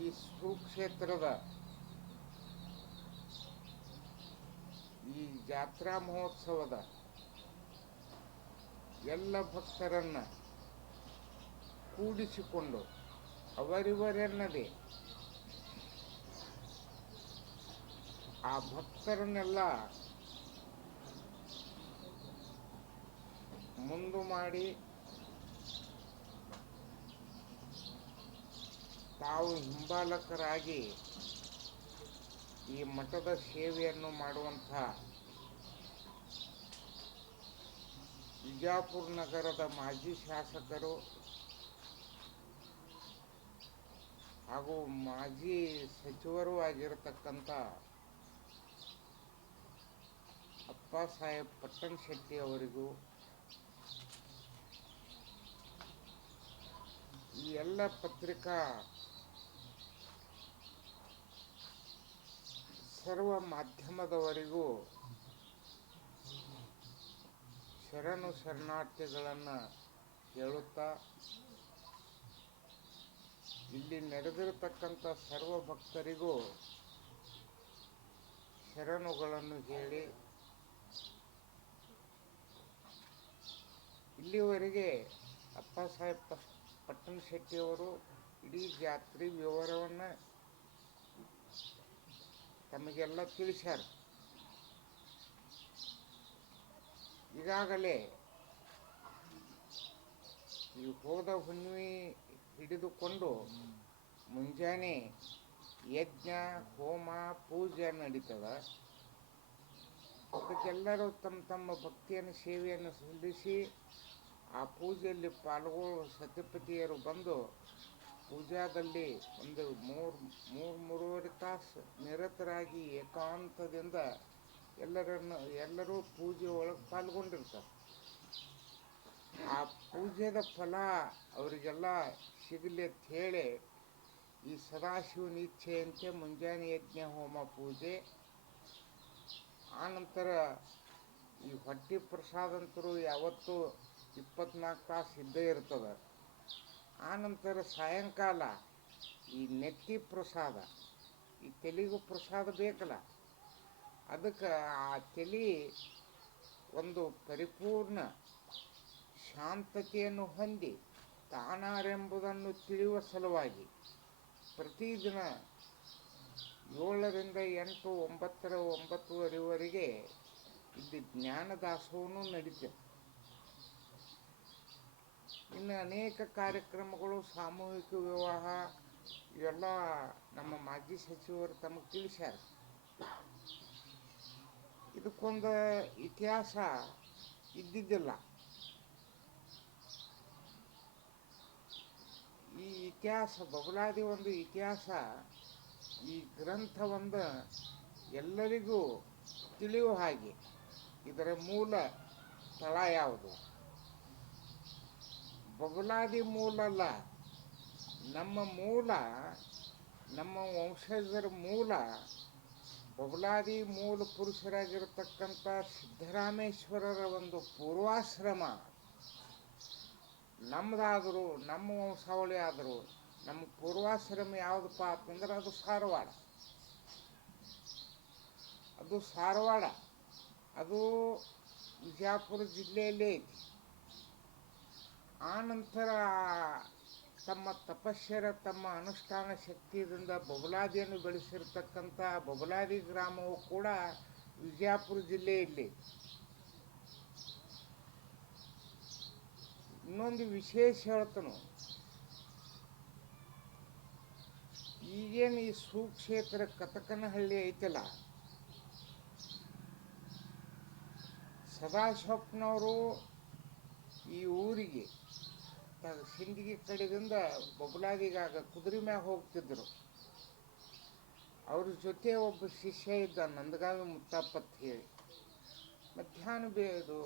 ಈ ಸುಕ್ಷೇತ್ರದ ಈ ಜಾತ್ರಾ ಮಹೋತ್ಸವದ ಎಲ್ಲ ಭಕ್ತರನ್ನ ಕೂಡಿಸಿಕೊಂಡು ಅವರಿವರೆನ್ನದೇ ಆ ಭಕ್ತರನ್ನೆಲ್ಲ ಮುಂದು ಮಾಡಿ ತಾವು ಹಿಂಬಾಲಕರಾಗಿ ಈ ಮಠದ ಸೇವೆಯನ್ನು ಮಾಡುವಂಥ ವಿಜಾಪುರ ನಗರದ ಮಾಜಿ ಶಾಸಕರು ಹಾಗೂ ಮಾಜಿ ಸಚಿವರು ಆಗಿರತಕ್ಕಂಥ ಅಪ್ಪಾಸಾಹೇಬ್ ಪಟ್ಟಣಶೆಟ್ಟಿ ಅವರಿಗೂ, ಈ ಎಲ್ಲ ಪತ್ರಿಕಾ ಸರ್ವ ಮಾಧ್ಯಮದವರಿಗೂ ಶರಣು ಶರಣಾರ್ಥಿಗಳನ್ನು ಹೇಳುತ್ತಾ, ಇಲ್ಲಿ ನಡೆದಿರತಕ್ಕಂಥ ಸರ್ವ ಭಕ್ತರಿಗೂ ಶರಣುಗಳನ್ನು ಹೇಳಿ, ಇಲ್ಲಿವರೆಗೆ ಅಪ್ಪಾಸಾಹೇಬ್ ಪಟ್ಟಣಶೆಟ್ಟಿಯವರು ಇಡೀ ಜಾತ್ರೆ ವಿವರವನ್ನು ತಮಗೆಲ್ಲ ತಿಳಿಸ್ಯಾರ. ಈಗಾಗಲೇ ಈ ಹೋದ ಹುಣ್ಣಿಮೆ ಹಿಡಿದುಕೊಂಡು ಮುಂಜಾನೆ ಯಜ್ಞ ಹೋಮ ಪೂಜೆ ನಡೀತದ. ಅದಕ್ಕೆಲ್ಲರೂ ತಮ್ಮ ತಮ್ಮ ಭಕ್ತಿಯನ್ನು ಸೇವೆಯನ್ನು ಸಲ್ಲಿಸಿ ಆ ಪೂಜೆಯಲ್ಲಿ ಪಾಲ್ಗೊಳ್ಳುವ ಸತ್ಯಪತಿಯರು ಬಂದು ಪೂಜಾದಲ್ಲಿ ಒಂದು ಮೂರುವರೆ ತಾಸು ನಿರತರಾಗಿ ಏಕಾಂತದಿಂದ ಎಲ್ಲರೂ ಪೂಜೆ ಒಳಗೆ ಪಾಲ್ಗೊಂಡಿರ್ತಾರೆ. ಆ ಪೂಜೆದ ಫಲ ಅವರಿಗೆಲ್ಲ ಸಿಗಲಿ ಅಂತ ಹೇಳಿ ಈ ಸದಾಶಿವನ ಇಚ್ಛೆಯಂತೆ ಮುಂಜಾನೆ ಯಜ್ಞ ಹೋಮ ಪೂಜೆ, ಆನಂತರ ಈ ಹೊಟ್ಟೆ ಪ್ರಸಾದ ಅಂತರೂ ಯಾವತ್ತೂ 24 ತಾಸು ಇದ್ದೇ ಇರ್ತದೆ. ಆನಂತರ ಸಾಯಂಕಾಲ ಈ ನೆತ್ತಿ ಪ್ರಸಾದ, ಈ ತೆಲಿಗೂ ಪ್ರಸಾದ ಬೇಕಲ್ಲ, ಅದಕ್ಕೆ ಆ ತಲೆ ಒಂದು ಪರಿಪೂರ್ಣ ಶಾಂತತೆಯನ್ನು ಹೊಂದಿ ತಾನಾರೆಂಬುದನ್ನು ತಿಳಿಯುವ ಸಲುವಾಗಿ ಪ್ರತಿದಿನ 7 ರಿಂದ 8, 9:30 ಇಲ್ಲಿ ಜ್ಞಾನದಾಸೋಹನೂ ನಡೀತದೆ. ಇನ್ನು ಅನೇಕ ಕಾರ್ಯಕ್ರಮಗಳು, ಸಾಮೂಹಿಕ ವಿವಾಹ ಇವೆಲ್ಲ ನಮ್ಮ ಮಾಜಿ ಸಚಿವರು ತಮಗೆ ತಿಳಿಸ್ಯಾರ. ಇದಕ್ಕೊಂದು ಇತಿಹಾಸ ಇದ್ದಿದ್ದಿಲ್ಲ. ಈ ಇತಿಹಾಸ ಬೊಬ್ಲಾದಿ ಒಂದು ಇತಿಹಾಸ, ಈ ಗ್ರಂಥವೊಂದು ಎಲ್ಲರಿಗೂ ತಿಳಿಯುವ ಹಾಗೆ ಇದರ ಮೂಲ ಸ್ಥಳ ಯಾವುದು? ಬೊಬ್ಲಾದಿ ಮೂಲ ಅಲ್ಲ, ನಮ್ಮ ಮೂಲ, ನಮ್ಮ ವಂಶಜರ ಮೂಲ ಬೊಬ್ಲಾದಿ ಮೂಲ ಪುರುಷರಾಗಿರತಕ್ಕಂಥ ಸಿದ್ದರಾಮೇಶ್ವರರ ಒಂದು ಪೂರ್ವಾಶ್ರಮ ನಮ್ಮದಾದರೂ, ನಮ್ಮ ವಂಶಾವಳಿ ಆದರೂ ನಮ್ಮ ಪೂರ್ವಾಶ್ರಮ ಯಾವುದಪ್ಪ ಅಂತಂದ್ರೆ ಅದು ಸಾರವಾಡ. ಅದು ವಿಜಯಪುರ ಜಿಲ್ಲೆಯಲ್ಲೇ ಐತಿ. ಆನಂತರ ತಮ್ಮ ತಪಸ್ಸರ, ತಮ್ಮ ಅನುಷ್ಠಾನ ಶಕ್ತಿಯಿಂದ ಬೊಬ್ಲಾದಿಯನ್ನು ಬೆಳೆಸಿರ್ತಕ್ಕಂಥ ಬೊಬ್ಲಾದಿ ಗ್ರಾಮವು ಕೂಡ ವಿಜಯಪುರ ಜಿಲ್ಲೆಯಲ್ಲಿ. ಇನ್ನೊಂದು ವಿಶೇಷ ಹೇಳ್ತಾನು, ಈಗೇನು ಈ ಸುಕ್ಷೇತ್ರ ಕಟಕನಹಳ್ಳಿ ಐತಲ್ಲ, ಸದಾಶಿವಪ್ಪನವರು ಈ ಊರಿಗೆ ಸಿಂದಗಿ ಕಡೆದಿಂದ ಬಬಲಾದಿಗಾಗ ಕುದುರೆ ಮ್ಯಾಗ ಹೋಗ್ತಿದ್ರು. ಅವ್ರ ಜೊತೆ ಒಬ್ಬ ಶಿಷ್ಯ ಇದ್ದ, ನಂದಗಾವಿ ಮುತ್ತಪ್ಪ ಅಂತ ಹೇಳಿ. ಮಧ್ಯಾಹ್ನ ಇದು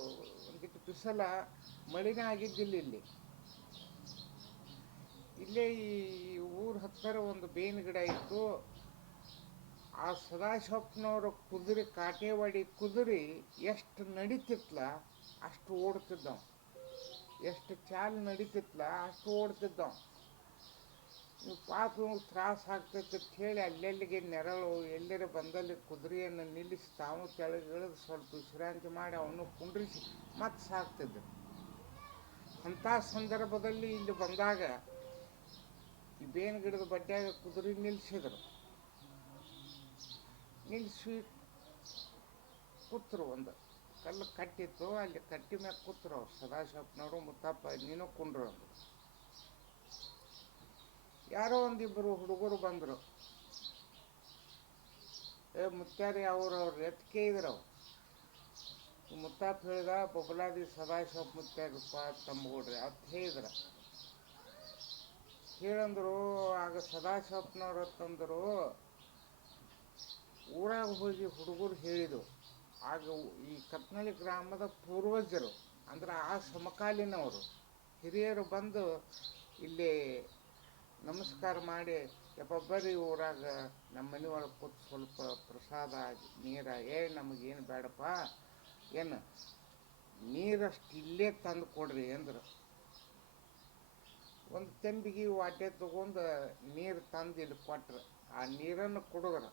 ಒಂದಿಟ್ಟು ಬಿಸಿಲ, ಮಳಿನೇ ಆಗಿದ್ದಿಲ್ಲ ಇಲ್ಲಿ. ಇಲ್ಲೇ ಈ ಊರ ಹತ್ತಿರ ಒಂದು ಬೇವಿನ ಗಿಡ ಇತ್ತು. ಆ ಸದಾಶಿವಪ್ಪನವರ ಕುದುರೆ, ಕಾಟೇವಾಡಿ ಕುದುರೆ ಎಷ್ಟು ನಡಿತಿತ್ಲ ಅಷ್ಟು ಓಡ್ತಿದ್ದವ, ಎಷ್ಟು ಚಾಲ್ ನಡಿತಿತ್ಲ ಅಷ್ಟು ಓಡ್ತಿದ್ದವ. ನೀವು ಪಾಪ ತ್ರಾಸ ಆಗ್ತೈತೆ ಅಂತ ಹೇಳಿ ಅಲ್ಲೆಲ್ಲಿಗೆ ನೆರಳು ಎಲ್ಲರ ಬಂದಲ್ಲಿ ಕುದುರೆಯನ್ನು ನಿಲ್ಲಿಸಿ ತಾವು ಕೆಳಗಿಳಿದು ಸ್ವಲ್ಪ ವಿಶ್ರಾಂತಿ ಮಾಡಿ ಅವನು ಕುಂಡ್ರಿಸಿ ಮತ್ತೆ ಸಾಕ್ತಿದ್ರು. ಅಂಥ ಸಂದರ್ಭದಲ್ಲಿ ಇಲ್ಲಿ ಬಂದಾಗ ಈ ಬೇವಿನ ಗಿಡದ ಬಡ್ಡ್ಯಾಗ ಕುದುರೆ ನಿಲ್ಲಿಸಿದ್ರು. ನಿಲ್ಲಿಸಿ ಕೂತರು, ಒಂದು ಕಲ್ಲು ಕಟ್ಟಿತ್ತು, ಅಲ್ಲಿ ಕಟ್ಟಿ ಮ್ಯಾಗ ಕೂತರು. ಅವ್ರು ಸದಾಶಿವಪ್ಪನವರು ಮುತ್ತಪ್ಪ ನೀನು ಕುಂಡ್ರು ಅಂದರು. ಯಾರೋ ಒಂದಿಬ್ಬರು ಹುಡುಗರು ಬಂದರು. ಮುತ್ಯಾರಿ ಅವ್ರು ಎತ್ಕೆ ಇದ್ರು. ಮುತ್ತಪ್ಪ ಹೇಳಿದ, ಬಬಲಾದಿ ಸದಾಶಿವಪ್ಪ ಮುತ್ಯಾಗಪ್ಪ ತಂಬಗೌಡ್ರಿ ಅಂತ ಹೇಳಿದ್ರ. ಹೇಳಂದ್ರು. ಆಗ ಸದಾಶಿವಪ್ಪನವ್ರು ತಂದರು, ಊರಾಗ ಹೋಗಿ ಹುಡುಗರು ಹೇಳಿದರು. ಆಗ ಈ ಕತ್ನಳ್ಳಿ ಗ್ರಾಮದ ಪೂರ್ವಜರು ಅಂದ್ರೆ ಆ ಸಮಕಾಲೀನವರು ಹಿರಿಯರು ಬಂದು ಇಲ್ಲಿ ನಮಸ್ಕಾರ ಮಾಡಿ, ಯಪ್ಪ ಬರ್ರಿ ಊರಾಗ ನಮ್ಮ ಮನೆ ಒಳಗೆ ಕೂತು ಸ್ವಲ್ಪ ಪ್ರಸಾದ ನೀರ, ನಮಗೇನು ಬೇಡಪ್ಪ, ಏನು ನೀರಷ್ಟು ಇಲ್ಲೇ ತಂದು ಕೊಡ್ರಿ ಅಂದರು. ಒಂದು ತೆಂಬಿಗೆ ವಾಟೆ ತಗೊಂಡು ನೀರು ತಂದು ಇಲ್ಲಿ ಕೊಟ್ರು. ಆ ನೀರನ್ನು ಕುಡಿದ್ರು.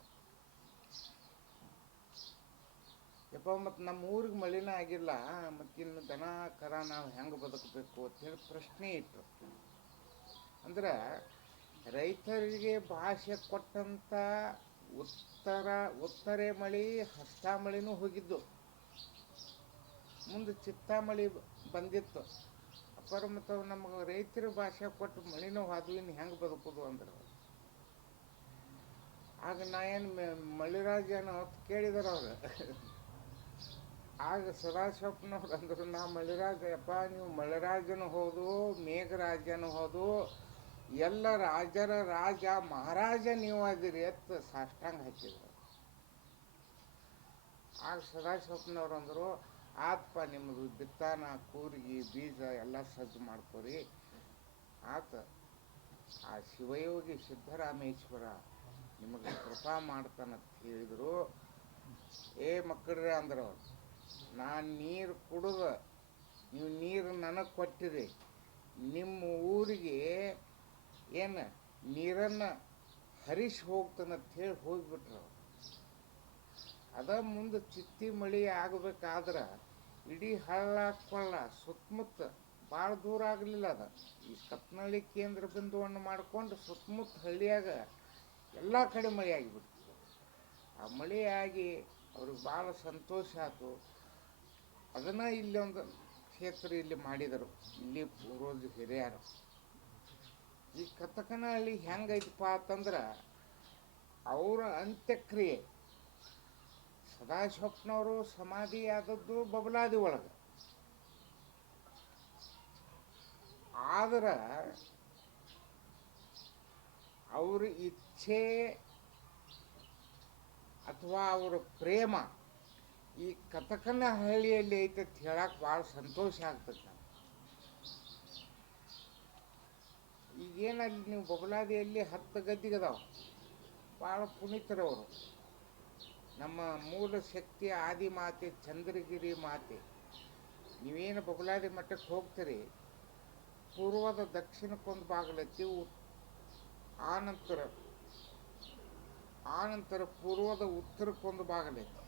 ಯಪ್ಪ ಮತ್ತು ನಮ್ಮ ಊರಿಗೆ ಮಳಿನ ಆಗಿಲ್ಲ, ಮತ್ತಿನ್ನು ದನ ಕರ ನಾವು ಹೆಂಗೆ ಬದುಕಬೇಕು ಅಂತೇಳಿ ಪ್ರಶ್ನೆ ಇಟ್ಟರು. ಅಂದ್ರೆ ರೈತರಿಗೆ ಭಾಷೆ ಕೊಟ್ಟಂಥ ಉತ್ತರೆ ಮಳೆ ಹಸ್ತ ಮಳೆನೂ ಹೋಗಿದ್ದು. ಮುಂದೆ ಚಿತ್ತಾ ಮಳೆ ಬಂದಿತ್ತು. ಅಪ್ಪರ ಮತ್ತು ನಮಗೆ ರೈತರ ಭಾಷೆ ಕೊಟ್ಟು ಮಳಿನೂ ಹೋದ್ವು, ಇನ್ನು ಹೆಂಗೆ ಬದುಕೋದು ಅಂದ್ರೆ. ಆಗ ನಾ ಏನು ಮಳಿರಾಜನ ಹೊತ್ತು ಕೇಳಿದಾರೆ ಅವ್ರು. ಆಗ ಸದಾಶಿವಪ್ಪನವ್ರು ಅಂದರು, ನಾ ಮಳಿರಾಜ. ಯಪ್ಪ ನೀವು ಮಳಿರಾಜನೂ ಹೌದು, ಮೇಘರಾಜನೂ ಹೌದು, ಎಲ್ಲ ರಾಜರ ರಾಜ ಮಹಾರಾಜ ನೀವು ಅದಿರಿ ಎತ್ತು ಸಾಷ್ಟಾಂಗ ಹಾಕಿದ್ರು. ಆಗ ಸದಾಶಿವಪ್ಪನವ್ರು ಅಂದರು, ಆತಪ್ಪ ನಿಮ್ಮದು ಬಿತ್ತಾನ ಕೂರಿಗೆ ಬೀಜ ಎಲ್ಲ ಸಜ್ಜು ಮಾಡ್ಕೋರಿ ಆತ. ಆ ಶಿವಯೋಗಿ ಸಿದ್ದರಾಮೇಶ್ವರ ನಿಮಗೆ ಕೃಪಾ ಮಾಡ್ತಾನಂತ ಹೇಳಿದರು. ಮಕ್ಕಳ್ರೆ ಅಂದ್ರೆ ಅವ್ರು, ನಾನು ನೀರು ಕುಡಿದು ನೀವು ನೀರು ನನಗೆ ಕೊಟ್ಟಿರಿ, ನಿಮ್ಮ ಊರಿಗೆ ಏನು ನೀರನ್ನು ಹರಿಸಿ ಹೋಗ್ತಾನಂತ ಹೇಳಿ ಹೋಗಿಬಿಟ್ರು. ಅದ ಮುಂದೆ ಚಿತ್ತಿ ಮಳೆ ಆಗಬೇಕಾದ್ರೆ ಇಡೀ ಹಳ್ಳ ಕೊಳ್ಳ ಸುತ್ತಮುತ್ತ ಭಾಳ ದೂರ ಆಗಲಿಲ್ಲ. ಅದು ಈ ಕತ್ನಳ್ಳಿ ಕೇಂದ್ರ ಬಿಂದುವನ್ನು ಮಾಡಿಕೊಂಡು ಸುತ್ತಮುತ್ತ ಹಳ್ಳಿಯಾಗ ಎಲ್ಲ ಕಡೆ ಮಳೆ ಆಗಿಬಿಡ್ತು. ಆ ಮಳೆಯಾಗಿ ಅವ್ರಿಗೆ ಭಾಳ ಸಂತೋಷ ಆಯಿತು. ಅದನ್ನು ಇಲ್ಲಿ ಒಂದು ಕ್ಷೇತ್ರ ಇಲ್ಲಿ ಮಾಡಿದರು, ಇಲ್ಲಿ ಪೂರ್ವಜ ಹಿರಿಯರು. ಈ ಕತಕನಹಳ್ಳಿ ಹೆಂಗೈತಪ್ಪ ಅಂತಂದ್ರೆ ಅವರ ಅಂತ್ಯಕ್ರಿಯೆ ಸದಾಶಿವಪ್ಪನವರು ಸಮಾಧಿ ಆದದ್ದು ಬಬಲಾದಿ ಒಳಗೆ. ಆದ್ರೆ ಅವ್ರ ಇಚ್ಛೆ ಅಥವಾ ಅವರ ಪ್ರೇಮ ಈ ಕತಕನಹಳ್ಳಿಯಲ್ಲಿ ಐತೆ ಅಂತ ಹೇಳಕ್ಕೆ ಭಾಳ ಸಂತೋಷ ಆಗ್ತದೆ ನಮ್ಗೆ. ಈಗೇನಲ್ಲಿ ನೀವು ಬಬಲಾದಿಯಲ್ಲಿ 10 ಗದ್ದಿಗದಾವ, ಭಾಳ ಪುನೀತರವರು. ನಮ್ಮ ಮೂಲ ಶಕ್ತಿ ಆದಿ ಮಾತೆ ಚಂದ್ರಗಿರಿ ಮಾತೆ. ನೀವೇನು ಬಬಲಾದಿ ಮಠಕ್ಕೆ ಹೋಗ್ತೀರಿ, ಪೂರ್ವದ ದಕ್ಷಿಣಕ್ಕೊಂದು ಬಾಗಿಲೈತಿ, ಆನಂತರ ಪೂರ್ವದ ಉತ್ತರಕ್ಕೊಂದು ಬಾಗಿಲೈತಿ.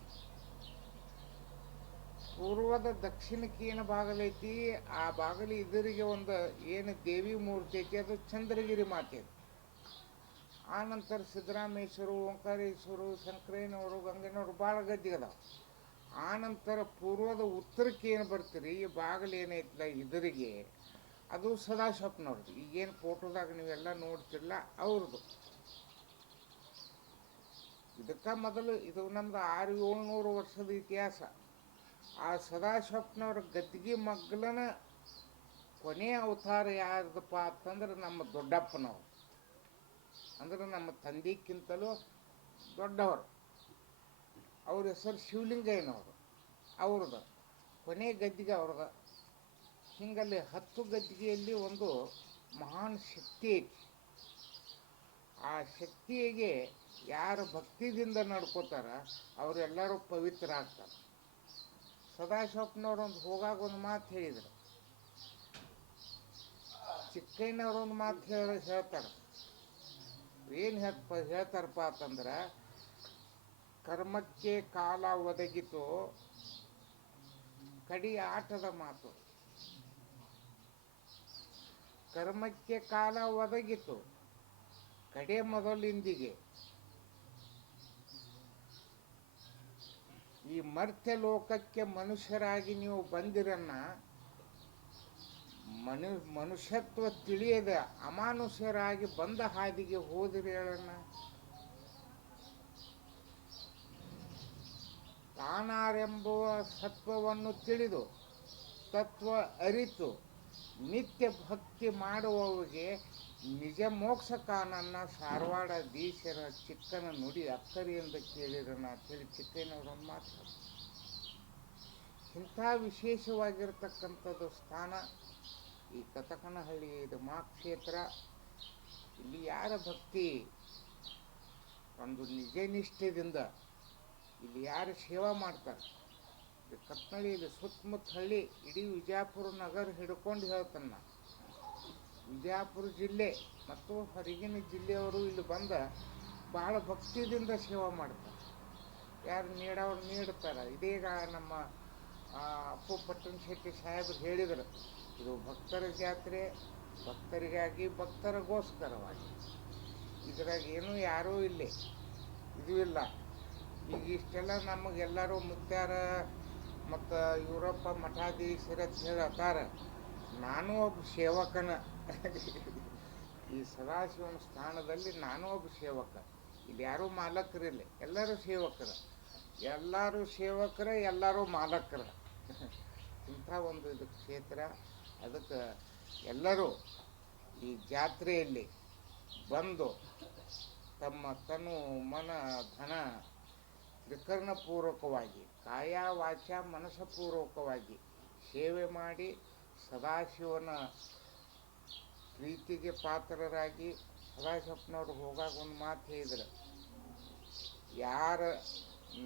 ಪೂರ್ವದ ದಕ್ಷಿಣಕ್ಕೆ ಏನು ಬಾಗಿಲೈತಿ, ಆ ಬಾಗಿಲು ಎದುರಿಗೆ ಒಂದು ಏನು ದೇವಿ ಮೂರ್ತಿ ಐತಿ, ಅದು ಚಂದ್ರಗಿರಿ ಮಾತೆ. ಆನಂತರ ಸಿದ್ದರಾಮೇಶ್ವರು, ಓಂಕಾರೇಶ್ವರು, ಶಂಕರೇನವರು, ಗಂಗನವರು ಭಾಳ ಗದ್ದಿಗದಾವ. ಆನಂತರ ಪೂರ್ವದ ಉತ್ತರಕ್ಕೆ ಏನು ಬರ್ತೀರಿ, ಈ ಬಾಗಿಲು ಏನೈತಿಲ್ಲ ಎದುರಿಗೆ, ಅದು ಸದಾಶಿವಪ್ಪನವ್ರದ್ದು. ಈಗೇನು ಫೋಟೋದಾಗ ನೀವೆಲ್ಲ ನೋಡ್ತಿರಲ್ಲ ಅವ್ರದ್ದು. ಇದಕ್ಕೆ ಮೊದಲು ಇದು ನಮ್ದು 600-700 ವರ್ಷದ ಇತಿಹಾಸ. ಆ ಸದಾಶಿವಪ್ಪನವ್ರ ಗದ್ದಿಗೆ ಮಗ್ಲನ ಕೊನೆಯ ಅವತಾರ ಯಾರ್ದಪ್ಪ ಅಂತಂದ್ರೆ ನಮ್ಮ ದೊಡ್ಡಪ್ಪನವ್ರು, ಅಂದ್ರೆ ನಮ್ಮ ತಂದೆಕ್ಕಿಂತಲೂ ದೊಡ್ಡವರು. ಅವ್ರ ಹೆಸರು ಶಿವಲಿಂಗಯ್ಯನವರು. ಅವ್ರದ್ದು ಕೊನೆ ಗದ್ದಿಗೆ ಅವ್ರದ. ಹಿಂಗಲ್ಲಿ 10 ಗದ್ದಿಗೆಯಲ್ಲಿ ಒಂದು ಮಹಾನ್ ಶಕ್ತಿ ಐತಿ. ಆ ಶಕ್ತಿಗೆ ಯಾರು ಭಕ್ತಿದಿಂದ ನಡ್ಕೋತಾರ ಅವರೆಲ್ಲರೂ ಪವಿತ್ರ ಆಗ್ತಾರೆ. ಸದಾಶಿವಪ್ಪನವ್ರು ಒಂದು ಹೋಗಾಗ ಒಂದು ಮಾತು ಹೇಳಿದರು, ಚಿಕ್ಕಯ್ಯನವ್ರು ಒಂದು ಮಾತು ಹೇಳ್ತಾರೆ. ಏನು ಹೇಳ್ತಾರಪ್ಪ ಅಂತಂದ್ರೆ, ಕರ್ಮಕ್ಕೆ ಕಾಲ ಒದಗಿತು ಕಡಿ ಆಟದ ಮಾತು. ಕರ್ಮಕ್ಕೆ ಕಾಲ ಒದಗಿತು ಕಡೆ ಮೊದಲಿಂದಿಗೆ. ಈ ಮರ್ತ್ಯ ಲೋಕಕ್ಕೆ ಮನುಷ್ಯರಾಗಿ ನೀವು ಬಂದಿರನ್ನ ಮನುಷ್ಯತ್ವ ತಿಳಿಯದ ಅಮಾನುಷ್ಯರಾಗಿ ಬಂದ ಹಾದಿಗೆ ಹೋದಿರಿ ಹೇಳಣ್ಣ. ತಾನಾರೆಂಬುವ ಸತ್ವವನ್ನು ತಿಳಿದು ತತ್ವ ಅರಿತು ನಿತ್ಯ ಭಕ್ತಿ ಮಾಡುವವರಿಗೆ ನಿಜ ಮೋಕ್ಷ ಕಾನನ್ನ ಸಾರವಾಡ ದೀಶರ ಚಿಕ್ಕನ ನುಡಿ ಅಕ್ಕರಿಯಿಂದ ಕೇಳಿರನ ಅಂತೇಳಿ ಚಿಕ್ಕಯ್ಯನವರೊಂದು ಮಾತು. ಇಂಥ ವಿಶೇಷವಾಗಿರ್ತಕ್ಕಂಥದ್ದು ಸ್ಥಾನ ಈ ಕತಕನಹಳ್ಳಿ ಇದು ಮಹಾಕ್ಷೇತ್ರ. ಇಲ್ಲಿ ಯಾರ ಭಕ್ತಿ ಒಂದು ನಿಜನಿಷ್ಠದಿಂದ ಇಲ್ಲಿ ಯಾರು ಸೇವಾ ಮಾಡ್ತಾರೆ, ಇದು ಕತ್ನಳ್ಳಿ, ಇದು ಸುತ್ತಮುತ್ತ ಹಳ್ಳಿ, ಇಡೀ ವಿಜಯಪುರ ನಗರ ಹಿಡ್ಕೊಂಡು ಹೇಳ್ತಾನೆ ನಾನು. ವಿಜಯಪುರ ಜಿಲ್ಲೆ ಮತ್ತು ಹೊರಗಿನ ಜಿಲ್ಲೆಯವರು ಇಲ್ಲಿ ಬಂದ ಭಾಳ ಭಕ್ತಿದಿಂದ ಸೇವಾ ಮಾಡ್ತಾರೆ. ಯಾರು ನೀಡೋರು ನೀಡ್ತಾರೆ. ಇದೀಗ ನಮ್ಮ ಅಪ್ಪು ಪಟ್ಟಣ ಶೆಟ್ಟಿ ಸಾಹೇಬರು ಹೇಳಿದರು, ಇದು ಭಕ್ತರ ಜಾತ್ರೆ, ಭಕ್ತರಿಗಾಗಿ ಭಕ್ತರಿಗೋಸ್ಕರವಾಗಿ. ಇದರಾಗ ಏನೂ ಯಾರೂ ಇಲ್ಲಿ ಇದು ಇಲ್ಲ. ಈಗ ಇಷ್ಟೆಲ್ಲ ನಮಗೆಲ್ಲರೂ ಮುತ್ಯಾರ ಮತ್ತು ಯುರೋಪ ಮಠಾಧೀಶರ ಹೇಳ್ತಾರ. ನಾನು ಒಬ್ಬ ಸೇವಕನ. ಈ ಸದಾಶಿವನ ಸ್ಥಾನದಲ್ಲಿ ನಾನು ಒಬ್ಬ ಸೇವಕ. ಇಲ್ಲಿ ಯಾರೂ ಮಾಲಕರಿಲ್ಲ, ಎಲ್ಲರೂ ಸೇವಕರ. ಎಲ್ಲರೂ ಸೇವಕರ, ಎಲ್ಲರೂ ಮಾಲಕರ. ಇಂಥ ಒಂದು ಇದು ಕ್ಷೇತ್ರ. ಅದಕ್ಕೆ ಎಲ್ಲರೂ ಈ ಜಾತ್ರೆಯಲ್ಲಿ ಬಂದು ತಮ್ಮ ತನು ಮನ ಧನ ತ್ರಿಕರಣಪೂರ್ವಕವಾಗಿ ಕಾಯ ವಾಚ ಮನಸ್ಸಪೂರ್ವಕವಾಗಿ ಸೇವೆ ಮಾಡಿ ಸದಾಶಿವನ ಪ್ರೀತಿಗೆ ಪಾತ್ರರಾಗಿ. ಸದಾಶಿವಪ್ಪನವ್ರು ಹೋಗಾಗ ಒಂದು ಮಾತು ಹೇಳಿದ್ರು, ಯಾರು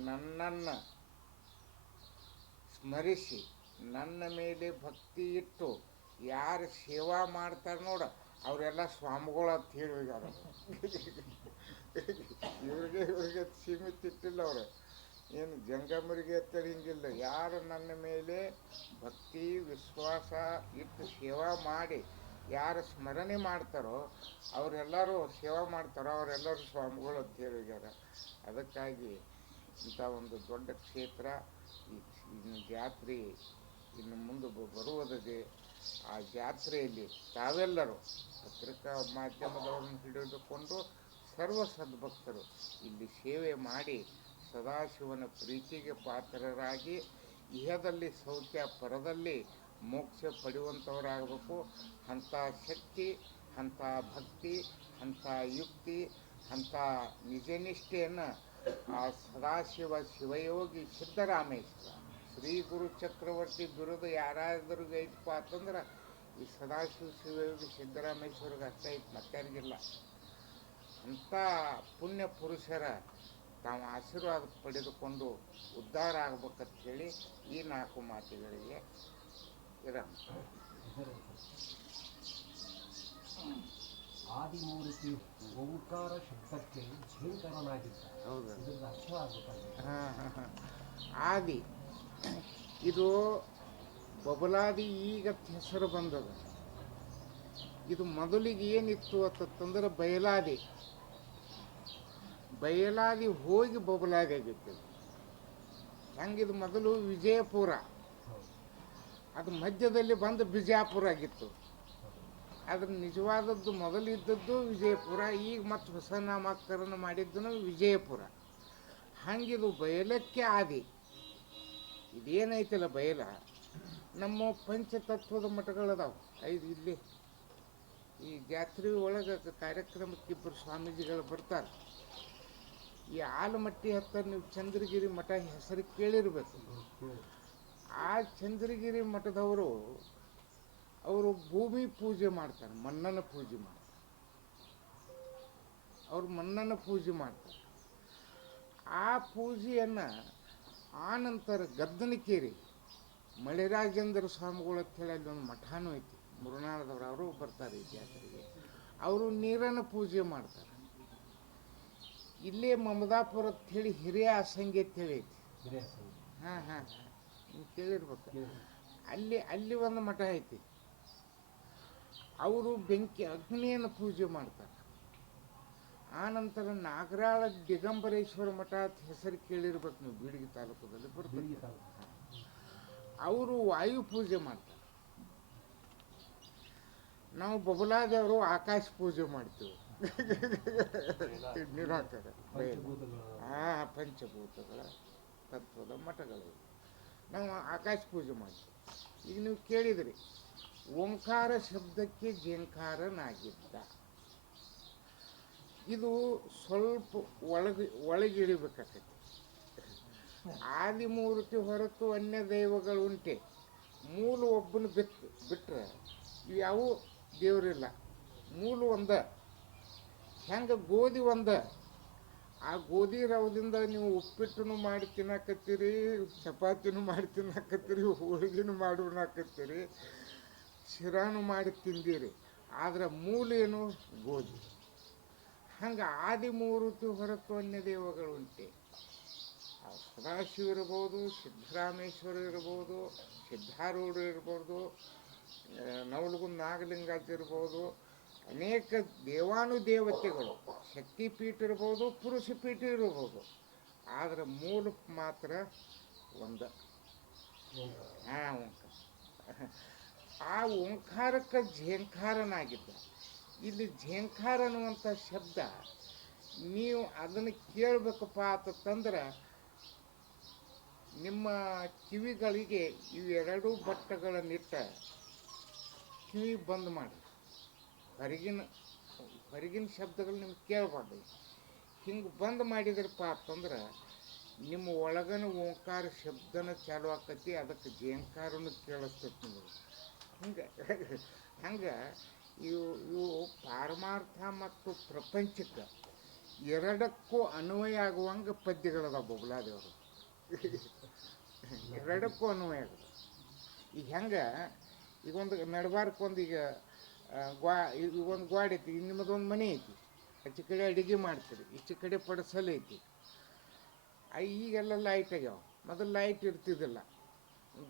ನನ್ನನ್ನು ಸ್ಮರಿಸಿ ನನ್ನ ಮೇಲೆ ಭಕ್ತಿ ಇಟ್ಟು ಯಾರು ಸೇವಾ ಮಾಡ್ತಾರೆ ನೋಡ ಅವರೆಲ್ಲ ಸ್ವಾಮಿಗಳು ಅಂತ ಹೇಳಿದಾರ. ಇವ್ರಿಗೆ ಸೀಮಿತ ಇಟ್ಟಿಲ್ಲ ಅವರು, ಏನು ಜಂಗಮರಿಗೆ ಅಂತೇಳಿ ಹಿಂಗಿಲ್ಲ. ಯಾರು ನನ್ನ ಮೇಲೆ ಭಕ್ತಿ ವಿಶ್ವಾಸ ಇಟ್ಟು ಸೇವಾ ಮಾಡಿ ಯಾರು ಸ್ಮರಣೆ ಮಾಡ್ತಾರೋ ಅವರೆಲ್ಲರೂ ಸೇವಾ ಮಾಡ್ತಾರೋ ಅವರೆಲ್ಲರೂ ಸ್ವಾಮಿಗಳು ಅಂತ ಹೇಳಿದ್ದಾರೆ. ಅದಕ್ಕಾಗಿ ಇಂಥ ಒಂದು ದೊಡ್ಡ ಕ್ಷೇತ್ರ. ಇನ್ನು ಜಾತ್ರೆ ಇನ್ನು ಮುಂದೆ ಬರುವುದಿದೆ. ಆ ಜಾತ್ರೆಯಲ್ಲಿ ತಾವೆಲ್ಲರೂ ಪತ್ರಿಕಾ ಮಾಧ್ಯಮದವರನ್ನು ಹಿಡಿದುಕೊಂಡು ಸರ್ವ ಸದ್ಭಕ್ತರು ಇಲ್ಲಿ ಸೇವೆ ಮಾಡಿ ಸದಾಶಿವನ ಪ್ರೀತಿಗೆ ಪಾತ್ರರಾಗಿ ಇಹದಲ್ಲಿ ಸೌಖ್ಯ ಪರದಲ್ಲಿ ಮೋಕ್ಷ ಪಡೆಯುವಂಥವರಾಗಬೇಕು. ಅಂಥ ಶಕ್ತಿ, ಅಂಥ ಭಕ್ತಿ, ಅಂಥ ಯುಕ್ತಿ, ಅಂಥ ನಿಜನಿಷ್ಠೆಯನ್ನು ಆ ಸದಾಶಿವ ಶಿವಯೋಗಿ ಸಿದ್ದರಾಮೇಶ್ವರ ಶ್ರೀ ಗುರು ಚಕ್ರವರ್ತಿ ಬಿರುದು ಯಾರಾದ್ರಿಗೆ ಐತಪ್ಪ ಅಂತಂದ್ರೆ ಈ ಸದಾಶಿವ ಶಿವಯೋಗಿ ಸಿದ್ದರಾಮೇಶ್ವರಿಗೆ ಅಷ್ಟೇ ಐತೆ, ಮತ್ತಾರಿಗಿಲ್ಲ. ಅಂಥ ಪುಣ್ಯ ಪುರುಷರ ತಾವು ಆಶೀರ್ವಾದ ಪಡೆದುಕೊಂಡು ಉದ್ಧಾರ ಆಗ್ಬೇಕಂತ ಹೇಳಿ ಈ 4 ಮಾತುಗಳಿಗೆ ವಿರಾಮ. ಆದಿಮೂರ್ತಿ ಓಂಕಾರ ಶಬ್ದಕ್ಕೆ ಝೇಂಕರನಾಗಿದ್ದ. ಹೌದು, ಇದರಿಂದ ಅರ್ಥ ಆಗ್ಬೇಕಾಗಿದೆ. ಆದಿ ಇದು ಬಬಲಾದಿ ಈಗ ಹೆಸರು ಬಂದದ. ಇದು ಮೊದಲಿಗೆ ಏನಿತ್ತು ಅಂತಂದ್ರೆ ಬಯಲಾದಿ. ಬಯಲಾದಿ ಹೋಗಿ ಬಬಲಾದಿ ಆಗಿತ್ತು. ಹಂಗಿದು ಮೊದಲು ವಿಜಯಪುರ, ಅದು ಮಧ್ಯದಲ್ಲಿ ಬಂದು ಬಿಜಾಪುರ ಆಗಿತ್ತು. ಅದ್ರ ನಿಜವಾದದ್ದು ಮೊದಲಿದ್ದದ್ದು ವಿಜಯಪುರ. ಈಗ ಮತ್ತು ಹೊಸ ನಾಮಕರಣ ಮಾಡಿದ್ದನು ವಿಜಯಪುರ. ಹಂಗಿದು ಬಯಲಕ್ಕೆ ಆದಿ. ಇದೇನೈತಲ್ಲ ಬಯಲ ನಮ್ಮ ಪಂಚತತ್ವದ ಮಠಗಳದಾವು 5 ಇಲ್ಲಿ. ಈ ಜಾತ್ರೆ ಒಳಗೆ ಕಾರ್ಯಕ್ರಮಕ್ಕೆ ಇಬ್ಬರು ಸ್ವಾಮೀಜಿಗಳು ಬರ್ತಾರೆ. ಈ ಆಲಮಟ್ಟಿ ಹತ್ತಿರ ನೀವು ಚಂದ್ರಗಿರಿ ಮಠ ಹೆಸರು ಕೇಳಿರ್ಬೇಕು. ಆ ಚಂದ್ರಗಿರಿ ಮಠದವರು ಅವರು ಭೂಮಿ ಪೂಜೆ ಮಾಡ್ತಾರೆ, ಮಣ್ಣನ ಪೂಜೆ ಮಾಡ್ತಾರೆ. ಅವ್ರು ಮಣ್ಣನ ಪೂಜೆ ಮಾಡ್ತಾರೆ. ಆ ಪೂಜೆಯನ್ನು ಆನಂತರ ಗದ್ದನಕೇರಿ ಮಳೆರಾಜೇಂದ್ರ ಸ್ವಾಮಿಗಳು ಅಂತ ಹೇಳಿ ಅಲ್ಲಿ ಒಂದು ಮಠನೂ ಐತಿ, ಮುರುನಾಳದವ್ರು, ಅವರು ಬರ್ತಾರೆ ಈ ಜಾತ್ರೆಗೆ. ಅವರು ನೀರನ್ನು ಪೂಜೆ ಮಾಡ್ತಾರೆ. ಇಲ್ಲೇ ಮಮದಾಪುರ ಅಂತ ಹೇಳಿ ಹಿರಿಯ ಅಸಂಗಿ ಅಂತ ಹೇಳಿ ಐತಿ. ಹಾಂ ಹಾಂ ನೀವು ಕೇಳಿರ್ಬೇಕು. ಅಲ್ಲಿ ಒಂದು ಮಠ ಐತಿ. ಅವರು ಬೆಂಕಿ ಅಗ್ನಿಯನ್ನು ಪೂಜೆ ಮಾಡ್ತಾರೆ. ಆನಂತರ ನಾಗರಾಳ ದಿಗಂಬರೇಶ್ವರ ಮಠ ಅಂತ ಹೆಸರು ಕೇಳಿರ್ಬೇಕು ನೀವು, ಬೀಳಗಿ ತಾಲೂಕದಲ್ಲಿ ಬರ್ತಾರೆ. ಅವರು ವಾಯು ಪೂಜೆ ಮಾಡ್ತಾರೆ. ನಾವು ಬಬಲಾದೇವರು ಆಕಾಶ ಪೂಜೆ ಮಾಡ್ತೀವಿ. ನಿರಾಕರ ಪಂಚಭೂತಗಳ ತತ್ವದ ಮಠಗಳು. ನಾವು ಆಕಾಶ ಪೂಜೆ ಮಾಡ್ತೀವಿ. ಈಗ ನೀವು ಕೇಳಿದ್ರಿ, ಓಂಕಾರ ಶಬ್ದಕ್ಕೆ ಝೇಂಕಾರನಾಗಿದ್ದ. ಇದು ಸ್ವಲ್ಪ ಒಳಗಿಳಿಬೇಕಾಗತ್ತೆ. ಆದಿಮೂರ್ತಿ ಹೊರತು ಅನ್ಯ ದೈವಗಳು ಉಂಟೆ. ಮೂಲ ಒಬ್ಬನ ಬಿಟ್ಟರೆ ಇವ್ಯಾವು ದೇವರಿಲ್ಲ. ಮೂಲ ಒಂದ. ಹೆಂಗೆ ಗೋಧಿ ಒಂದ, ಆ ಗೋಧಿ ರವದಿಂದ ನೀವು ಉಪ್ಪಿಟ್ಟನ್ನು ಮಾಡಿ ತಿನ್ನಕತ್ತೀರಿ, ಚಪಾತಿನೂ ಮಾಡಿ ತಿನ್ನಕತ್ತೀರಿ, ಹೋಳಿಗೆನೂ ಮಾಡಿ ಉಣ್ಣಾಕತ್ತೀರಿ, ಶಿರಾನು ಮಾಡಿ ತಿಂದೀರಿ. ಆದ್ರೆ ಮೂಲ ಏನು? ಗೋಧಿ. ಹಂಗೆ ಆದಿಮೂರ್ತಿ ಹೊರತು ಅನ್ಯ ದೇವಗಳು ಉಂಟೆ. ಸದಾಶಿವ ಇರ್ಬೋದು, ಸಿದ್ದರಾಮೇಶ್ವರ ಇರ್ಬೋದು, ಸಿದ್ಧಾರೂಢ ಇರ್ಬೋದು, ನವಲಗುಂದ ನಾಗಲಿಂಗಾಜ್ ಇರ್ಬೋದು, ಅನೇಕ ದೇವಾನುದೇವತೆಗಳು, ಶಕ್ತಿಪೀಠ ಇರ್ಬೋದು, ಪುರುಷ ಪೀಠ ಇರ್ಬೋದು. ಆದರೆ ಮೂಲ ಮಾತ್ರ ಒಂದ. ಆ ಓಂಕಾರಕ್ಕೆ ಝೇಂಕಾರನಾಗಿದ್ದ. ಇಲ್ಲಿ ಝೇಂಕಾರ ಅನ್ನುವಂಥ ಶಬ್ದ ನೀವು ಅದನ್ನು ಕೇಳಬೇಕಪ್ಪ ಅಂತಂದ್ರೆ ನಿಮ್ಮ ಕಿವಿಗಳಿಗೆ ಇವೆರಡೂ ಬಟ್ಟೆಗಳನ್ನಿಟ್ಟ ಕಿವಿ ಬಂದ್ ಮಾಡಿ. ಹೊರಗಿನ ಶಬ್ದಗಳು ನಿಮ್ಗೆ ಕೇಳಬಾರ್ದು. ಹಿಂಗೆ ಬಂದ್ ಮಾಡಿದ್ರಪ್ಪ ಅಂತಂದ್ರೆ ನಿಮ್ಮ ಒಳಗನ ಓಂಕಾರ ಶಬ್ದನ ಚಾಲು ಆಕತಿ, ಅದಕ್ಕೆ ಝೇಂಕಾರನು ಕೇಳಿಸ್ತೈತಿ ನಿಮಗೆ. ಹಂಗೆ ಇವು ಪಾರಮಾರ್ಥ ಮತ್ತು ಪ್ರಪಂಚಕ್ಕೆ ಎರಡಕ್ಕೂ ಅನ್ವಯ ಆಗುವಂಗೆ ಪದ್ಯಗಳದ ಬೊಬ್ಲಾದೇವರು. ಎರಡಕ್ಕೂ ಅನ್ವಯ ಆಗೋದು. ಈಗ ಹೆಂಗೆ ಈಗ ಒಂದು ನಡಬಾರ್ಕೊಂದು ಈಗ ಒಂದು ಗ್ವಾಡೆ ಐತಿ, ನಿಮ್ಮದೊಂದು ಮನೆ ಐತಿ, ಆಚೆ ಕಡೆ ಅಡುಗೆ ಮಾಡ್ತೀರಿ, ಈಚೆ ಕಡೆ ಪಡಸಲು ಐತಿ. ಈಗೆಲ್ಲ ಲೈಟ್ ಆಗ್ಯಾವ. ಮೊದಲು ಲೈಟ್ ಇರ್ತಿದ್ದಿಲ್ಲ,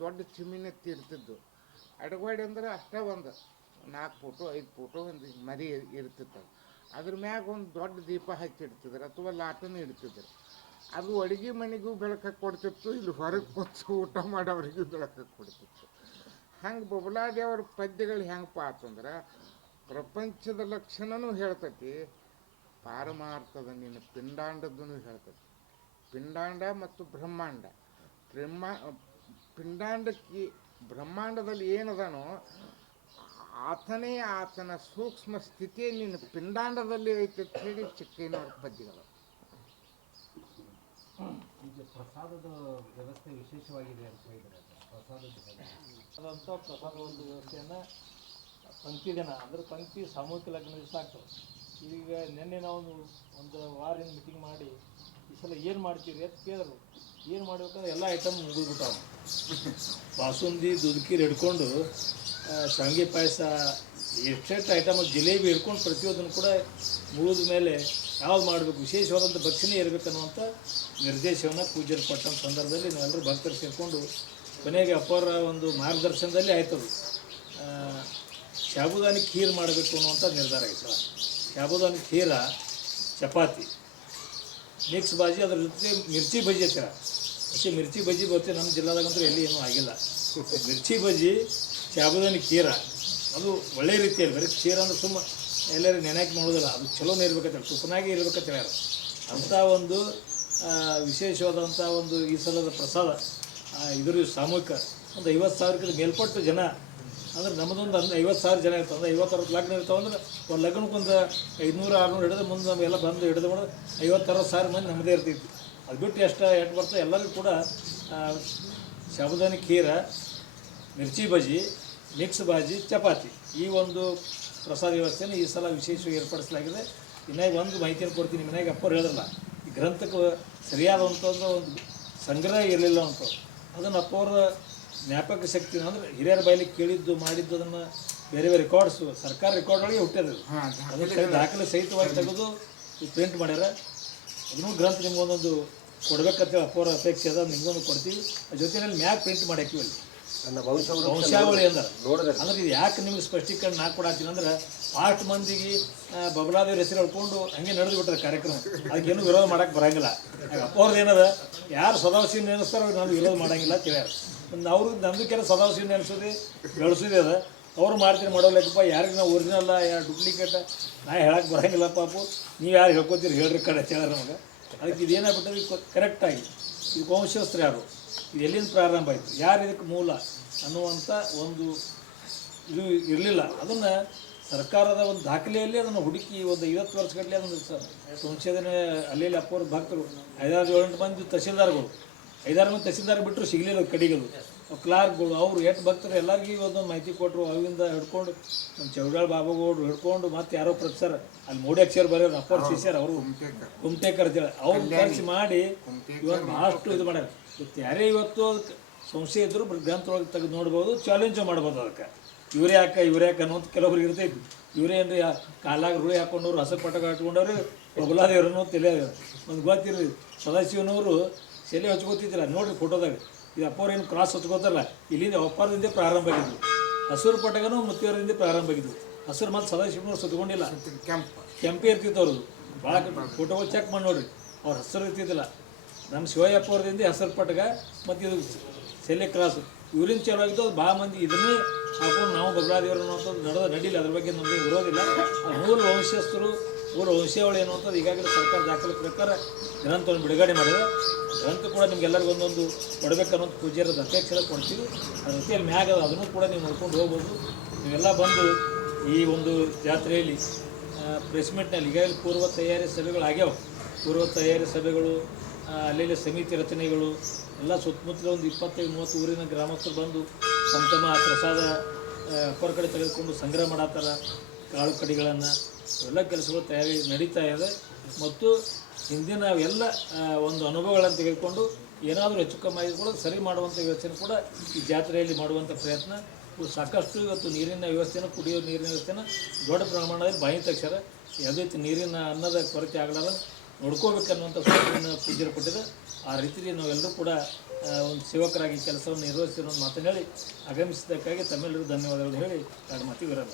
ದೊಡ್ಡ ಚಿಮ್ಮಿನತ್ತಿ ಇರ್ತಿದ್ದು. ಅಡಗ್ವಾಡಿ ಅಂದ್ರೆ ಅಷ್ಟೇ ಒಂದು 4 ಫೂಟು 5 ಫೂಟು ಒಂದು ಮರಿ ಇರ್ತಿತ್ತು. ಅದ್ರ ಮ್ಯಾಗ ಒಂದು ದೊಡ್ಡ ದೀಪ ಹಚ್ಚಿಡ್ತಿದ್ರು ಅಥವಾ ಲಾಟನೂ ಇಡ್ತಿದ್ರು. ಅದು ಅಡುಗೆ ಮನೆಗೂ ಬೆಳಕಕ್ಕೆ ಕೊಡ್ತಿತ್ತು, ಇಲ್ಲಿ ಹೊರಗೆ ಕೂತು ಊಟ ಮಾಡೋವ್ರಿಗೂ ಬೆಳಕಕ್ಕೆ ಕೊಡ್ತಿತ್ತು. ಹಂಗೆ ಬಬಲಾದೇವ್ರ ಪದ್ಯಗಳು ಹೆಂಗಪ್ಪ ಅಂತಂದ್ರೆ ಪ್ರಪಂಚದ ಲಕ್ಷಣನೂ ಹೇಳ್ತೈತಿ, ಪಾರಮಾರ್ಥದ ನಿನ್ನ ಪಿಂಡಾಂಡದೂ ಹೇಳ್ತೈತಿ. ಪಿಂಡಾಂಡ ಮತ್ತು ಬ್ರಹ್ಮಾಂಡ. ಪಿಂಡಾಂಡಕ್ಕೆ ಬ್ರಹ್ಮಾಂಡದಲ್ಲಿ ಏನದಾನೋ ಆತನೇ ಆತನ ಸೂಕ್ಷ್ಮ ಸ್ಥಿತಿ ನಿನ್ನ ಪಿಂಡಾಂಡದಲ್ಲಿ ಐತೆ ಅಂತ ಹೇಳಿ ಚಿಕ್ಕಯ್ಯನವ್ರ ಪದ್ಯಗಳು. ಈಗ ಪ್ರಸಾದದ ವ್ಯವಸ್ಥೆ ವಿಶೇಷವಾಗಿದೆ ಅಂತ ಹೇಳಿದರೆ ಅದಂಥ ಪ್ರಸಾದ ಒಂದು ವ್ಯವಸ್ಥೆಯನ್ನು ಪಂಕ್ತಿ ದಿನ ಅಂದರೆ ಪಂಕ್ತಿ ಸಾಮೂಹಿಕ ಲಗ್ನ ದಿವಸ ಆಗ್ತವೆ. ಈಗ ನಿನ್ನೆ ನಾವು ಒಂದು ವಾರದಿಂದ ಮೀಟಿಂಗ್ ಮಾಡಿ ಈ ಸಲ ಏನು ಮಾಡ್ತೀರಿ ಅಂತ ಕೇಳಿದ್ರು. ಏನು ಮಾಡ್ಬೇಕಂದ್ರೆ ಎಲ್ಲ ಐಟಮ್ ಮುಗಿದ್ಬಿಟ್ಟಾವ. ಬಾಸುಂದಿ ದುದುಕೀರು ಹಿಡ್ಕೊಂಡು ಶಾವಿಗೆ ಪಾಯಸ ಎಷ್ಟೆಷ್ಟು ಐಟಮ್, ಜಿಲೇಬಿ ಹಿಡ್ಕೊಂಡು ಪ್ರತಿಯೊಂದನ್ನು ಕೂಡ ಮುಗಿದ ಮೇಲೆ ಯಾವ್ದು ಮಾಡಬೇಕು, ವಿಶೇಷವಾದಂಥ ಭಕ್ಷಣೆ ಇರಬೇಕನ್ನುವಂಥ ನಿರ್ದೇಶವನ್ನು ಪೂಜೆಗೆ ಕೊಟ್ಟಂಥ ಸಂದರ್ಭದಲ್ಲಿ ನಾವೆಲ್ಲರೂ ಭಕ್ತರು ಸೇರಿಕೊಂಡು ಕೊನೆಗೆ ಅಪ್ಪರ ಒಂದು ಮಾರ್ಗದರ್ಶನದಲ್ಲಿ ಆಯ್ತದು ಸಾಬುದಾನಿ ಖೀರ್ ಮಾಡಬೇಕು ಅನ್ನುವಂಥ ನಿರ್ಧಾರ ಆಯ್ತು. ಸಾಬುದಾನಿ ಖೀರ, ಚಪಾತಿ, ಮಿಕ್ಸ್ ಬಾಜಿ, ಅದ್ರ ಜೊತೆ ಮಿರ್ಚಿ ಬಜ್ಜಿ ಹತ್ತಿರ. പക്ഷേ ಮಿರ್ಚಿ ಬಜ್ಜಿ ಬರುತ್ತೆ ನಮ್ಮ ಜಿಲ್ಲಾದಾಗಂತೂ ಎಲ್ಲಿ ಏನೂ ಆಗಿಲ್ಲ. ಮಿರ್ಚಿ ಬಜ್ಜಿ, ಸಾಬುದಾನಿ ಖೀರ, ಅದು ಒಳ್ಳೆ ರೀತಿಯಲ್ಲಿ. ಬರೀ ಖೀರ ಅಂದ್ರೆ ಸುಮ್ಮ ಎಲ್ಲರೂ ನೆನೆಯಾಕಿ ಮಾಡೋದಿಲ್ಲ, ಅದು ಚಲೋನೇ ಇರ್ಬೇಕಂತೇಳಿ, ತುಪ್ಪನಾಗೆ ಇರ್ಬೇಕಂತ ಹೇಳ್ಯಾರ. ಅಂಥ ಒಂದು ವಿಶೇಷವಾದಂಥ ಒಂದು ಈ ಸಲದ ಪ್ರಸಾದ ಇದ್ರ ಸಾಮೂಹಿಕ ಒಂದು 50,000ಕ್ಕಿಂತ ಮೇಲ್ಪಟ್ಟು ಜನ ಅಂದ್ರೆ ನಮ್ಮದೊಂದು 50,000 ಜನ ಇರ್ತಾವೆ ಅಂದ್ರೆ 50-60 ಲಗ್ನ ಇರ್ತಾವೆ ಅಂದ್ರೆ ಒಂದು ಲಗ್ನಕ್ಕೊಂದು 500-600 ಹಿಡಿದು ಮುಂದೆ ನಮಗೆಲ್ಲ ಬಂದು ಹಿಡಿದು ಮಾಡೋದು 50,000-60,000 ಮಂದಿ ನಮ್ಮದೇ ಇರ್ತಿತ್ತು. ಅದು ಬಿಟ್ಟು ಎಷ್ಟು ಬರ್ತದೆ ಎಲ್ಲರಿಗೂ ಕೂಡ ಸಾಬುದಾನಿ ಖೀರ, ಮಿರ್ಚಿ ಬಜ್ಜಿ, ಮಿಕ್ಸ್ ಬಾಜಿ, ಚಪಾತಿ ಈ ಒಂದು ಪ್ರಸಾದ ವ್ಯವಸ್ಥೆಯನ್ನು ಈ ಸಲ ವಿಶೇಷವಾಗಿ ಏರ್ಪಡಿಸಲಾಗಿದೆ. ಇನ್ನೂ ಒಂದು ಮಾಹಿತಿಯನ್ನು ಕೊಡ್ತೀನಿ. ಮನೆಗೆ ಅಪ್ಪರು ಹೇಳಿದ್ರಲ್ಲ, ಈ ಗ್ರಂಥಕ್ಕೆ ಸರಿಯಾದಂಥದ್ದು ಒಂದು ಸಂಗ್ರಹ ಇರಲಿಲ್ಲ ಅಂತ. ಅದನ್ನು ಅಪ್ಪವ್ರ ಜ್ಞಾಪಕ ಶಕ್ತಿ ಅಂದರೆ ಹಿರಿಯರ ಬಾಯಲ್ಲಿ ಕೇಳಿದ್ದು ಮಾಡಿದ್ದು ಅದನ್ನು ಬೇರೆ ಬೇರೆ ರೆಕಾರ್ಡ್ಸು ಸರ್ಕಾರ ರೆಕಾರ್ಡ್ಗಳಿಗೆ ಹುಟ್ಟ್ಯದ ಅದನ್ನು ದಾಖಲೆ ಸಹಿತವಾಗಿ ತೆಗೆದು ಪ್ರಿಂಟ್ ಮಾಡ್ಯಾರ. ಅದನ್ನು ಗ್ರಂಥ ನಿಮ್ಗೊಂದೊಂದು ಕೊಡ್ಬೇಕಂತೇಳಿ ಅಪ್ಪವ್ರ ಅಪೇಕ್ಷೆ ಅದ, ನಿಮ್ಗೊಂದು ಕೊಡ್ತೀವಿ. ಜೊತೆಯಲ್ಲಿ ಮ್ಯಾಗ ಪ್ರಿಂಟ್ ಮಾಡಾಕಿವಿ ಅಲ್ಲಿ ವಂಶಾವಳಿ ಅಂದ್ರೆ ಇದು ಯಾಕೆ ನಿಮ್ಗೆ ಸ್ಪಷ್ಟೀಕರಣ ನಾ ಕೊಡಾತೀನಿ ಅಂದ್ರೆ ಫಾಸ್ಟ್ ಮಂದಿಗೆ ಬಬಲಾದೇವ್ರ ಹೆಸರು ಹೇಳ್ಕೊಂಡು ಹಂಗೆ ನಡೆದು ಬಿಟ್ಟರೆ ಕಾರ್ಯಕ್ರಮ. ಅದಕ್ಕೇನು ವಿರೋಧ ಮಾಡೋಕೆ ಬರೋಂಗಿಲ್ಲ. ಅಪ್ಪವ್ರದ್ದು ಏನದ ಯಾರು ಸದಾಶಿವ ನೆನೆಸ್ತಾರೋ ನಾನು ವಿರೋಧ ಮಾಡೋಂಗಿಲ್ಲ ತಿಳಿಯಾರ. ಅವರು ನಮ್ಮದು ಕೆಲಸ ಸದಾಶಿವ ನೆನೆಸೋದು ಬೆಳೆಸೋದೇ ಅದ. ಅವ್ರು ಮಾಡ್ತೀನಿ ಮಾಡೋಲ್ಲಕ್ಕಪ್ಪ, ಯಾರಿಗೆ ನಾವು ಒರಿಜಿನಲ್ಲ ಯಾರು ಡೂಪ್ಲಿಕೇಟ ನಾ ಹೇಳಕ್ಕೆ ಬರೋಂಗಿಲ್ಲ ಪಾಪು, ನೀವು ಯಾರು ಹೇಳ್ಕೊತೀರಿ ಹೇಳ್ರಿ ಕಡೆ ಹೇಳ್ಯಾರ ನಮಗೆ. ಅದಕ್ಕೆ ಇದೇನಾಗ್ಬಿಟ್ಟದೆ ಕರೆಕ್ಟಾಗಿ ಇದು ವಂಶಸ್ಥರು ಯಾರು, ಇದು ಎಲ್ಲಿಂದ ಪ್ರಾರಂಭ ಆಯಿತು, ಯಾರು ಇದಕ್ಕೆ ಮೂಲ ಅನ್ನುವಂಥ ಒಂದು ಇದು ಇರಲಿಲ್ಲ. ಅದನ್ನು ಸರ್ಕಾರದ ಒಂದು ದಾಖಲೆಯಲ್ಲಿ ಅದನ್ನು ಹುಡುಕಿ ಒಂದು 50 ವರ್ಷಗಟ್ಟಲೆ ಅದನ್ನು ಸಂಶೋಧನೆ ಅಲ್ಲಿ ಅಪ್ಪವ್ರ ಭಕ್ತರು 5-7 ಮಂದಿ ತಹಸೀಲ್ದಾರ್ಗಳು 5-6 ಮಂದಿ ತಹಸೀಲ್ದಾರ್ ಬಿಟ್ಟರು ಸಿಗಲಿಲ್ಲ ಕಡಿಗದು ಕ್ಲಾರ್ಕ್ಗಳು ಅವರು ಎಷ್ಟು ಭಕ್ತರು ಎಲ್ಲರಿಗೂ ಒಂದೊಂದು ಮಾಹಿತಿ ಕೊಟ್ಟರು. ಅವಿಂದ ಹಿಡ್ಕೊಂಡು ನಮ್ಮ ಚೌಡಾಳ್ ಬಾಬಾಗೌಡರು ಹಿಡ್ಕೊಂಡು ಮತ್ತು ಯಾರೋ ಪ್ರೊಫೆಸರ್ ಅಲ್ಲಿ ಮೂಡ್ಯಾಕ್ಷರ ಬರೆಯೋರು ಅಪ್ಪರ್ ಶಿಷ್ಯರು ಅವರು ಕುಮಟೇಕರ್ ಅಂತೇಳಿ ಅವ್ರು ಖರ್ಚು ಮಾಡಿ ಇವತ್ತು ಭಾಳಷ್ಟು ಇದು ಮಾಡ್ಯಾರ. ಇವತ್ತು ಯಾರೇ ಇವತ್ತು ಅದಕ್ಕೆ ಸಂಶಯ ಇದ್ದರೂ ಗ್ರಂಥೊಳಗೆ ತೆಗೆದು ನೋಡ್ಬೋದು, ಚಾಲೆಂಜು ಮಾಡ್ಬೋದು. ಅದಕ್ಕೆ ಇವರೇ ಯಾಕೆ ಅನ್ನೋದು ಕೆಲವರಿಗೆ ಇರ್ತೈತಿ. ಇವರೇ ಏನ್ರಿ ಕಾಲಾಗ ರೂಳಿ ಹಾಕೊಂಡವ್ರು ಹಸರು ಪಟಕ ಹಾಕೊಂಡವ್ರು ಬಬಲಾದೇವ್ರನ್ನೋ ತಿಳಿಯೋದು ಒಂದು ಗೊತ್ತಿರಲಿ. ಸದಾಶಿವನವರು ಸೆಲೆ ಹಚ್ಕೋತಿದ್ದಿಲ್ಲ ನೋಡಿರಿ ಫೋಟೋದಾಗ. ಇದು ಅಪ್ಪವ್ರು ಏನು ಕ್ರಾಸ್ ಹಚ್ಕೋತಾರಲ್ಲ, ಇಲ್ಲಿಂದ ಅಪ್ಪರದಿಂದ ಪ್ರಾರಂಭ ಆಗಿದ್ವು. ಹಸಿರು ಪಟಕನೂ ಮುತ್ತಿಯವರಿಂದ ಪ್ರಾರಂಭ ಆಗಿದ್ವು. ಹಸಿರು ಮತ್ತು ಸದಾಶಿವನವ್ರು ಸುತ್ಕೊಂಡಿಲ್ಲ, ಕೆಂಪೇ ಇರ್ತಿತ್ತು ಅವ್ರದ್ದು. ಭಾಳ ಫೋಟೋಗಳು ಚೆಕ್ ಮಾಡಿ ನೋಡಿರಿ, ಅವ್ರು ಹಸಿರು ಇರ್ತಿದ್ದಿಲ್ಲ. ನಮ್ಮ ಶಿವಯ್ಯಪ್ಪ ಅವ್ರದಿಂದ ಹಸಿರು ಪಟಕ ಮತ್ತು ಇದು ಸೆಲೆ ಕ್ರಾಸು ಇವರಿಂದ ಚಲೋ ಆಗಿದ್ದು. ಅದು ಭಾಳ ಮಂದಿ ಇದನ್ನೇ ಹಾಕೊಂಡು ನಾವು ಬಬಲಾದೇವರು ಅನ್ನೋಂಥದ್ದು ನಡೀಲಿ, ಅದ್ರ ಬಗ್ಗೆ ನಮಗೆ ವಿರೋಧಿಲ್ಲ. ಮೂಲ ವಂಶಸ್ಥರು ಮೂಲ ವಂಶಾವಳಿ ಅನ್ನುವಂಥದ್ದು ಈಗಾಗಲೇ ಸರ್ಕಾರ ದಾಖಲೆ ಪ್ರಕಾರ ಗ್ರಂಥವನ್ನು ಬಿಡುಗಡೆ ಮಾಡಿದೆ. ಗ್ರಂಥ ಕೂಡ ನಿಮ್ಗೆಲ್ಲರಿಗೂ ಒಂದೊಂದು ಕೊಡಬೇಕನ್ನೋದು ಪೂಜ್ಯರದ ಅಪೇಕ್ಷೆ ಕೊಡ್ತೀವಿ. ಅದ್ರ ಜೊತೆಯಲ್ಲಿ ಮ್ಯಾಗ ಅದನ್ನು ಕೂಡ ನೀವು ನೋಡ್ಕೊಂಡು ಹೋಗ್ಬೋದು. ನೀವೆಲ್ಲ ಬಂದು ಈ ಒಂದು ಜಾತ್ರೆಯಲ್ಲಿ ಪ್ರೆಸ್ ಮೀಟ್ನಲ್ಲಿ ಈಗಾಗಲೇ ಪೂರ್ವ ತಯಾರಿ ಸಭೆಗಳಾಗ್ಯಾವ. ಪೂರ್ವ ತಯಾರಿ ಸಭೆಗಳು, ಅಲ್ಲೆಲ್ಲಿ ಸಮಿತಿ ರಚನೆಗಳು ಎಲ್ಲ ಸುತ್ತಮುತ್ತಲ ಒಂದು 25-30 ಊರಿನ ಗ್ರಾಮಸ್ಥರು ಬಂದು ತಮ್ಮ ಪ್ರಸಾದ ಅಪ್ಪರ ಕಡೆ ತೆಗೆದುಕೊಂಡು ಸಂಗ್ರಹ ಮಾಡತ್ತಾರ. ಕಾಳು ಕಡಿಗಳನ್ನು ಎಲ್ಲ ಕೆಲಸಗಳು ತಯಾರಿ ನಡೀತಾ ಇದೆ. ಮತ್ತು ಹಿಂದಿನ ಎಲ್ಲ ಒಂದು ಅನುಭವಗಳನ್ನು ತೆಗೆದುಕೊಂಡು ಏನಾದರೂ ಹೆಚ್ಚು ಕಮ್ಮಿ ಆಗಿ ಕೂಡ ಸರಿ ಮಾಡುವಂಥ ವ್ಯವಸ್ಥೆನೂ ಕೂಡ ಈ ಜಾತ್ರೆಯಲ್ಲಿ ಮಾಡುವಂಥ ಪ್ರಯತ್ನ ಸಾಕಷ್ಟು. ಇವತ್ತು ನೀರಿನ ವ್ಯವಸ್ಥೆನೂ, ಕುಡಿಯೋ ನೀರಿನ ವ್ಯವಸ್ಥೆನ ದೊಡ್ಡ ಪ್ರಮಾಣದಲ್ಲಿ ಬಾಯಿ ತೆಗ್ಸ್ಯಾರ. ಯಾವುದೇ ರೀತಿ ನೀರಿನ ಅನ್ನದ ಕೊರತೆ ಆಗಲಾರ ನೋಡ್ಕೋಬೇಕನ್ನುವಂಥ ಸೂಚನೆಯನ್ನು ಪೂಜ್ಯರು ಕೊಟ್ಟಿದೆ. ಆ ರೀತಿಯಲ್ಲಿ ನಾವೆಲ್ಲರೂ ಕೂಡ ಒಂದು ಸೇವಕರಾಗಿ ಕೆಲಸವನ್ನು ನಿರ್ವಹಿಸಿರೋ ಮಾತನ್ನು ಹೇಳಿ ಆಗಮಿಸಿದ್ದಕ್ಕಾಗಿ ತಮ್ಮೆಲ್ಲರಿಗೂ ಧನ್ಯವಾದಗಳು ಹೇಳಿ ಎರಡು ಮಾತಿಗೆ ವಿರಾಮ.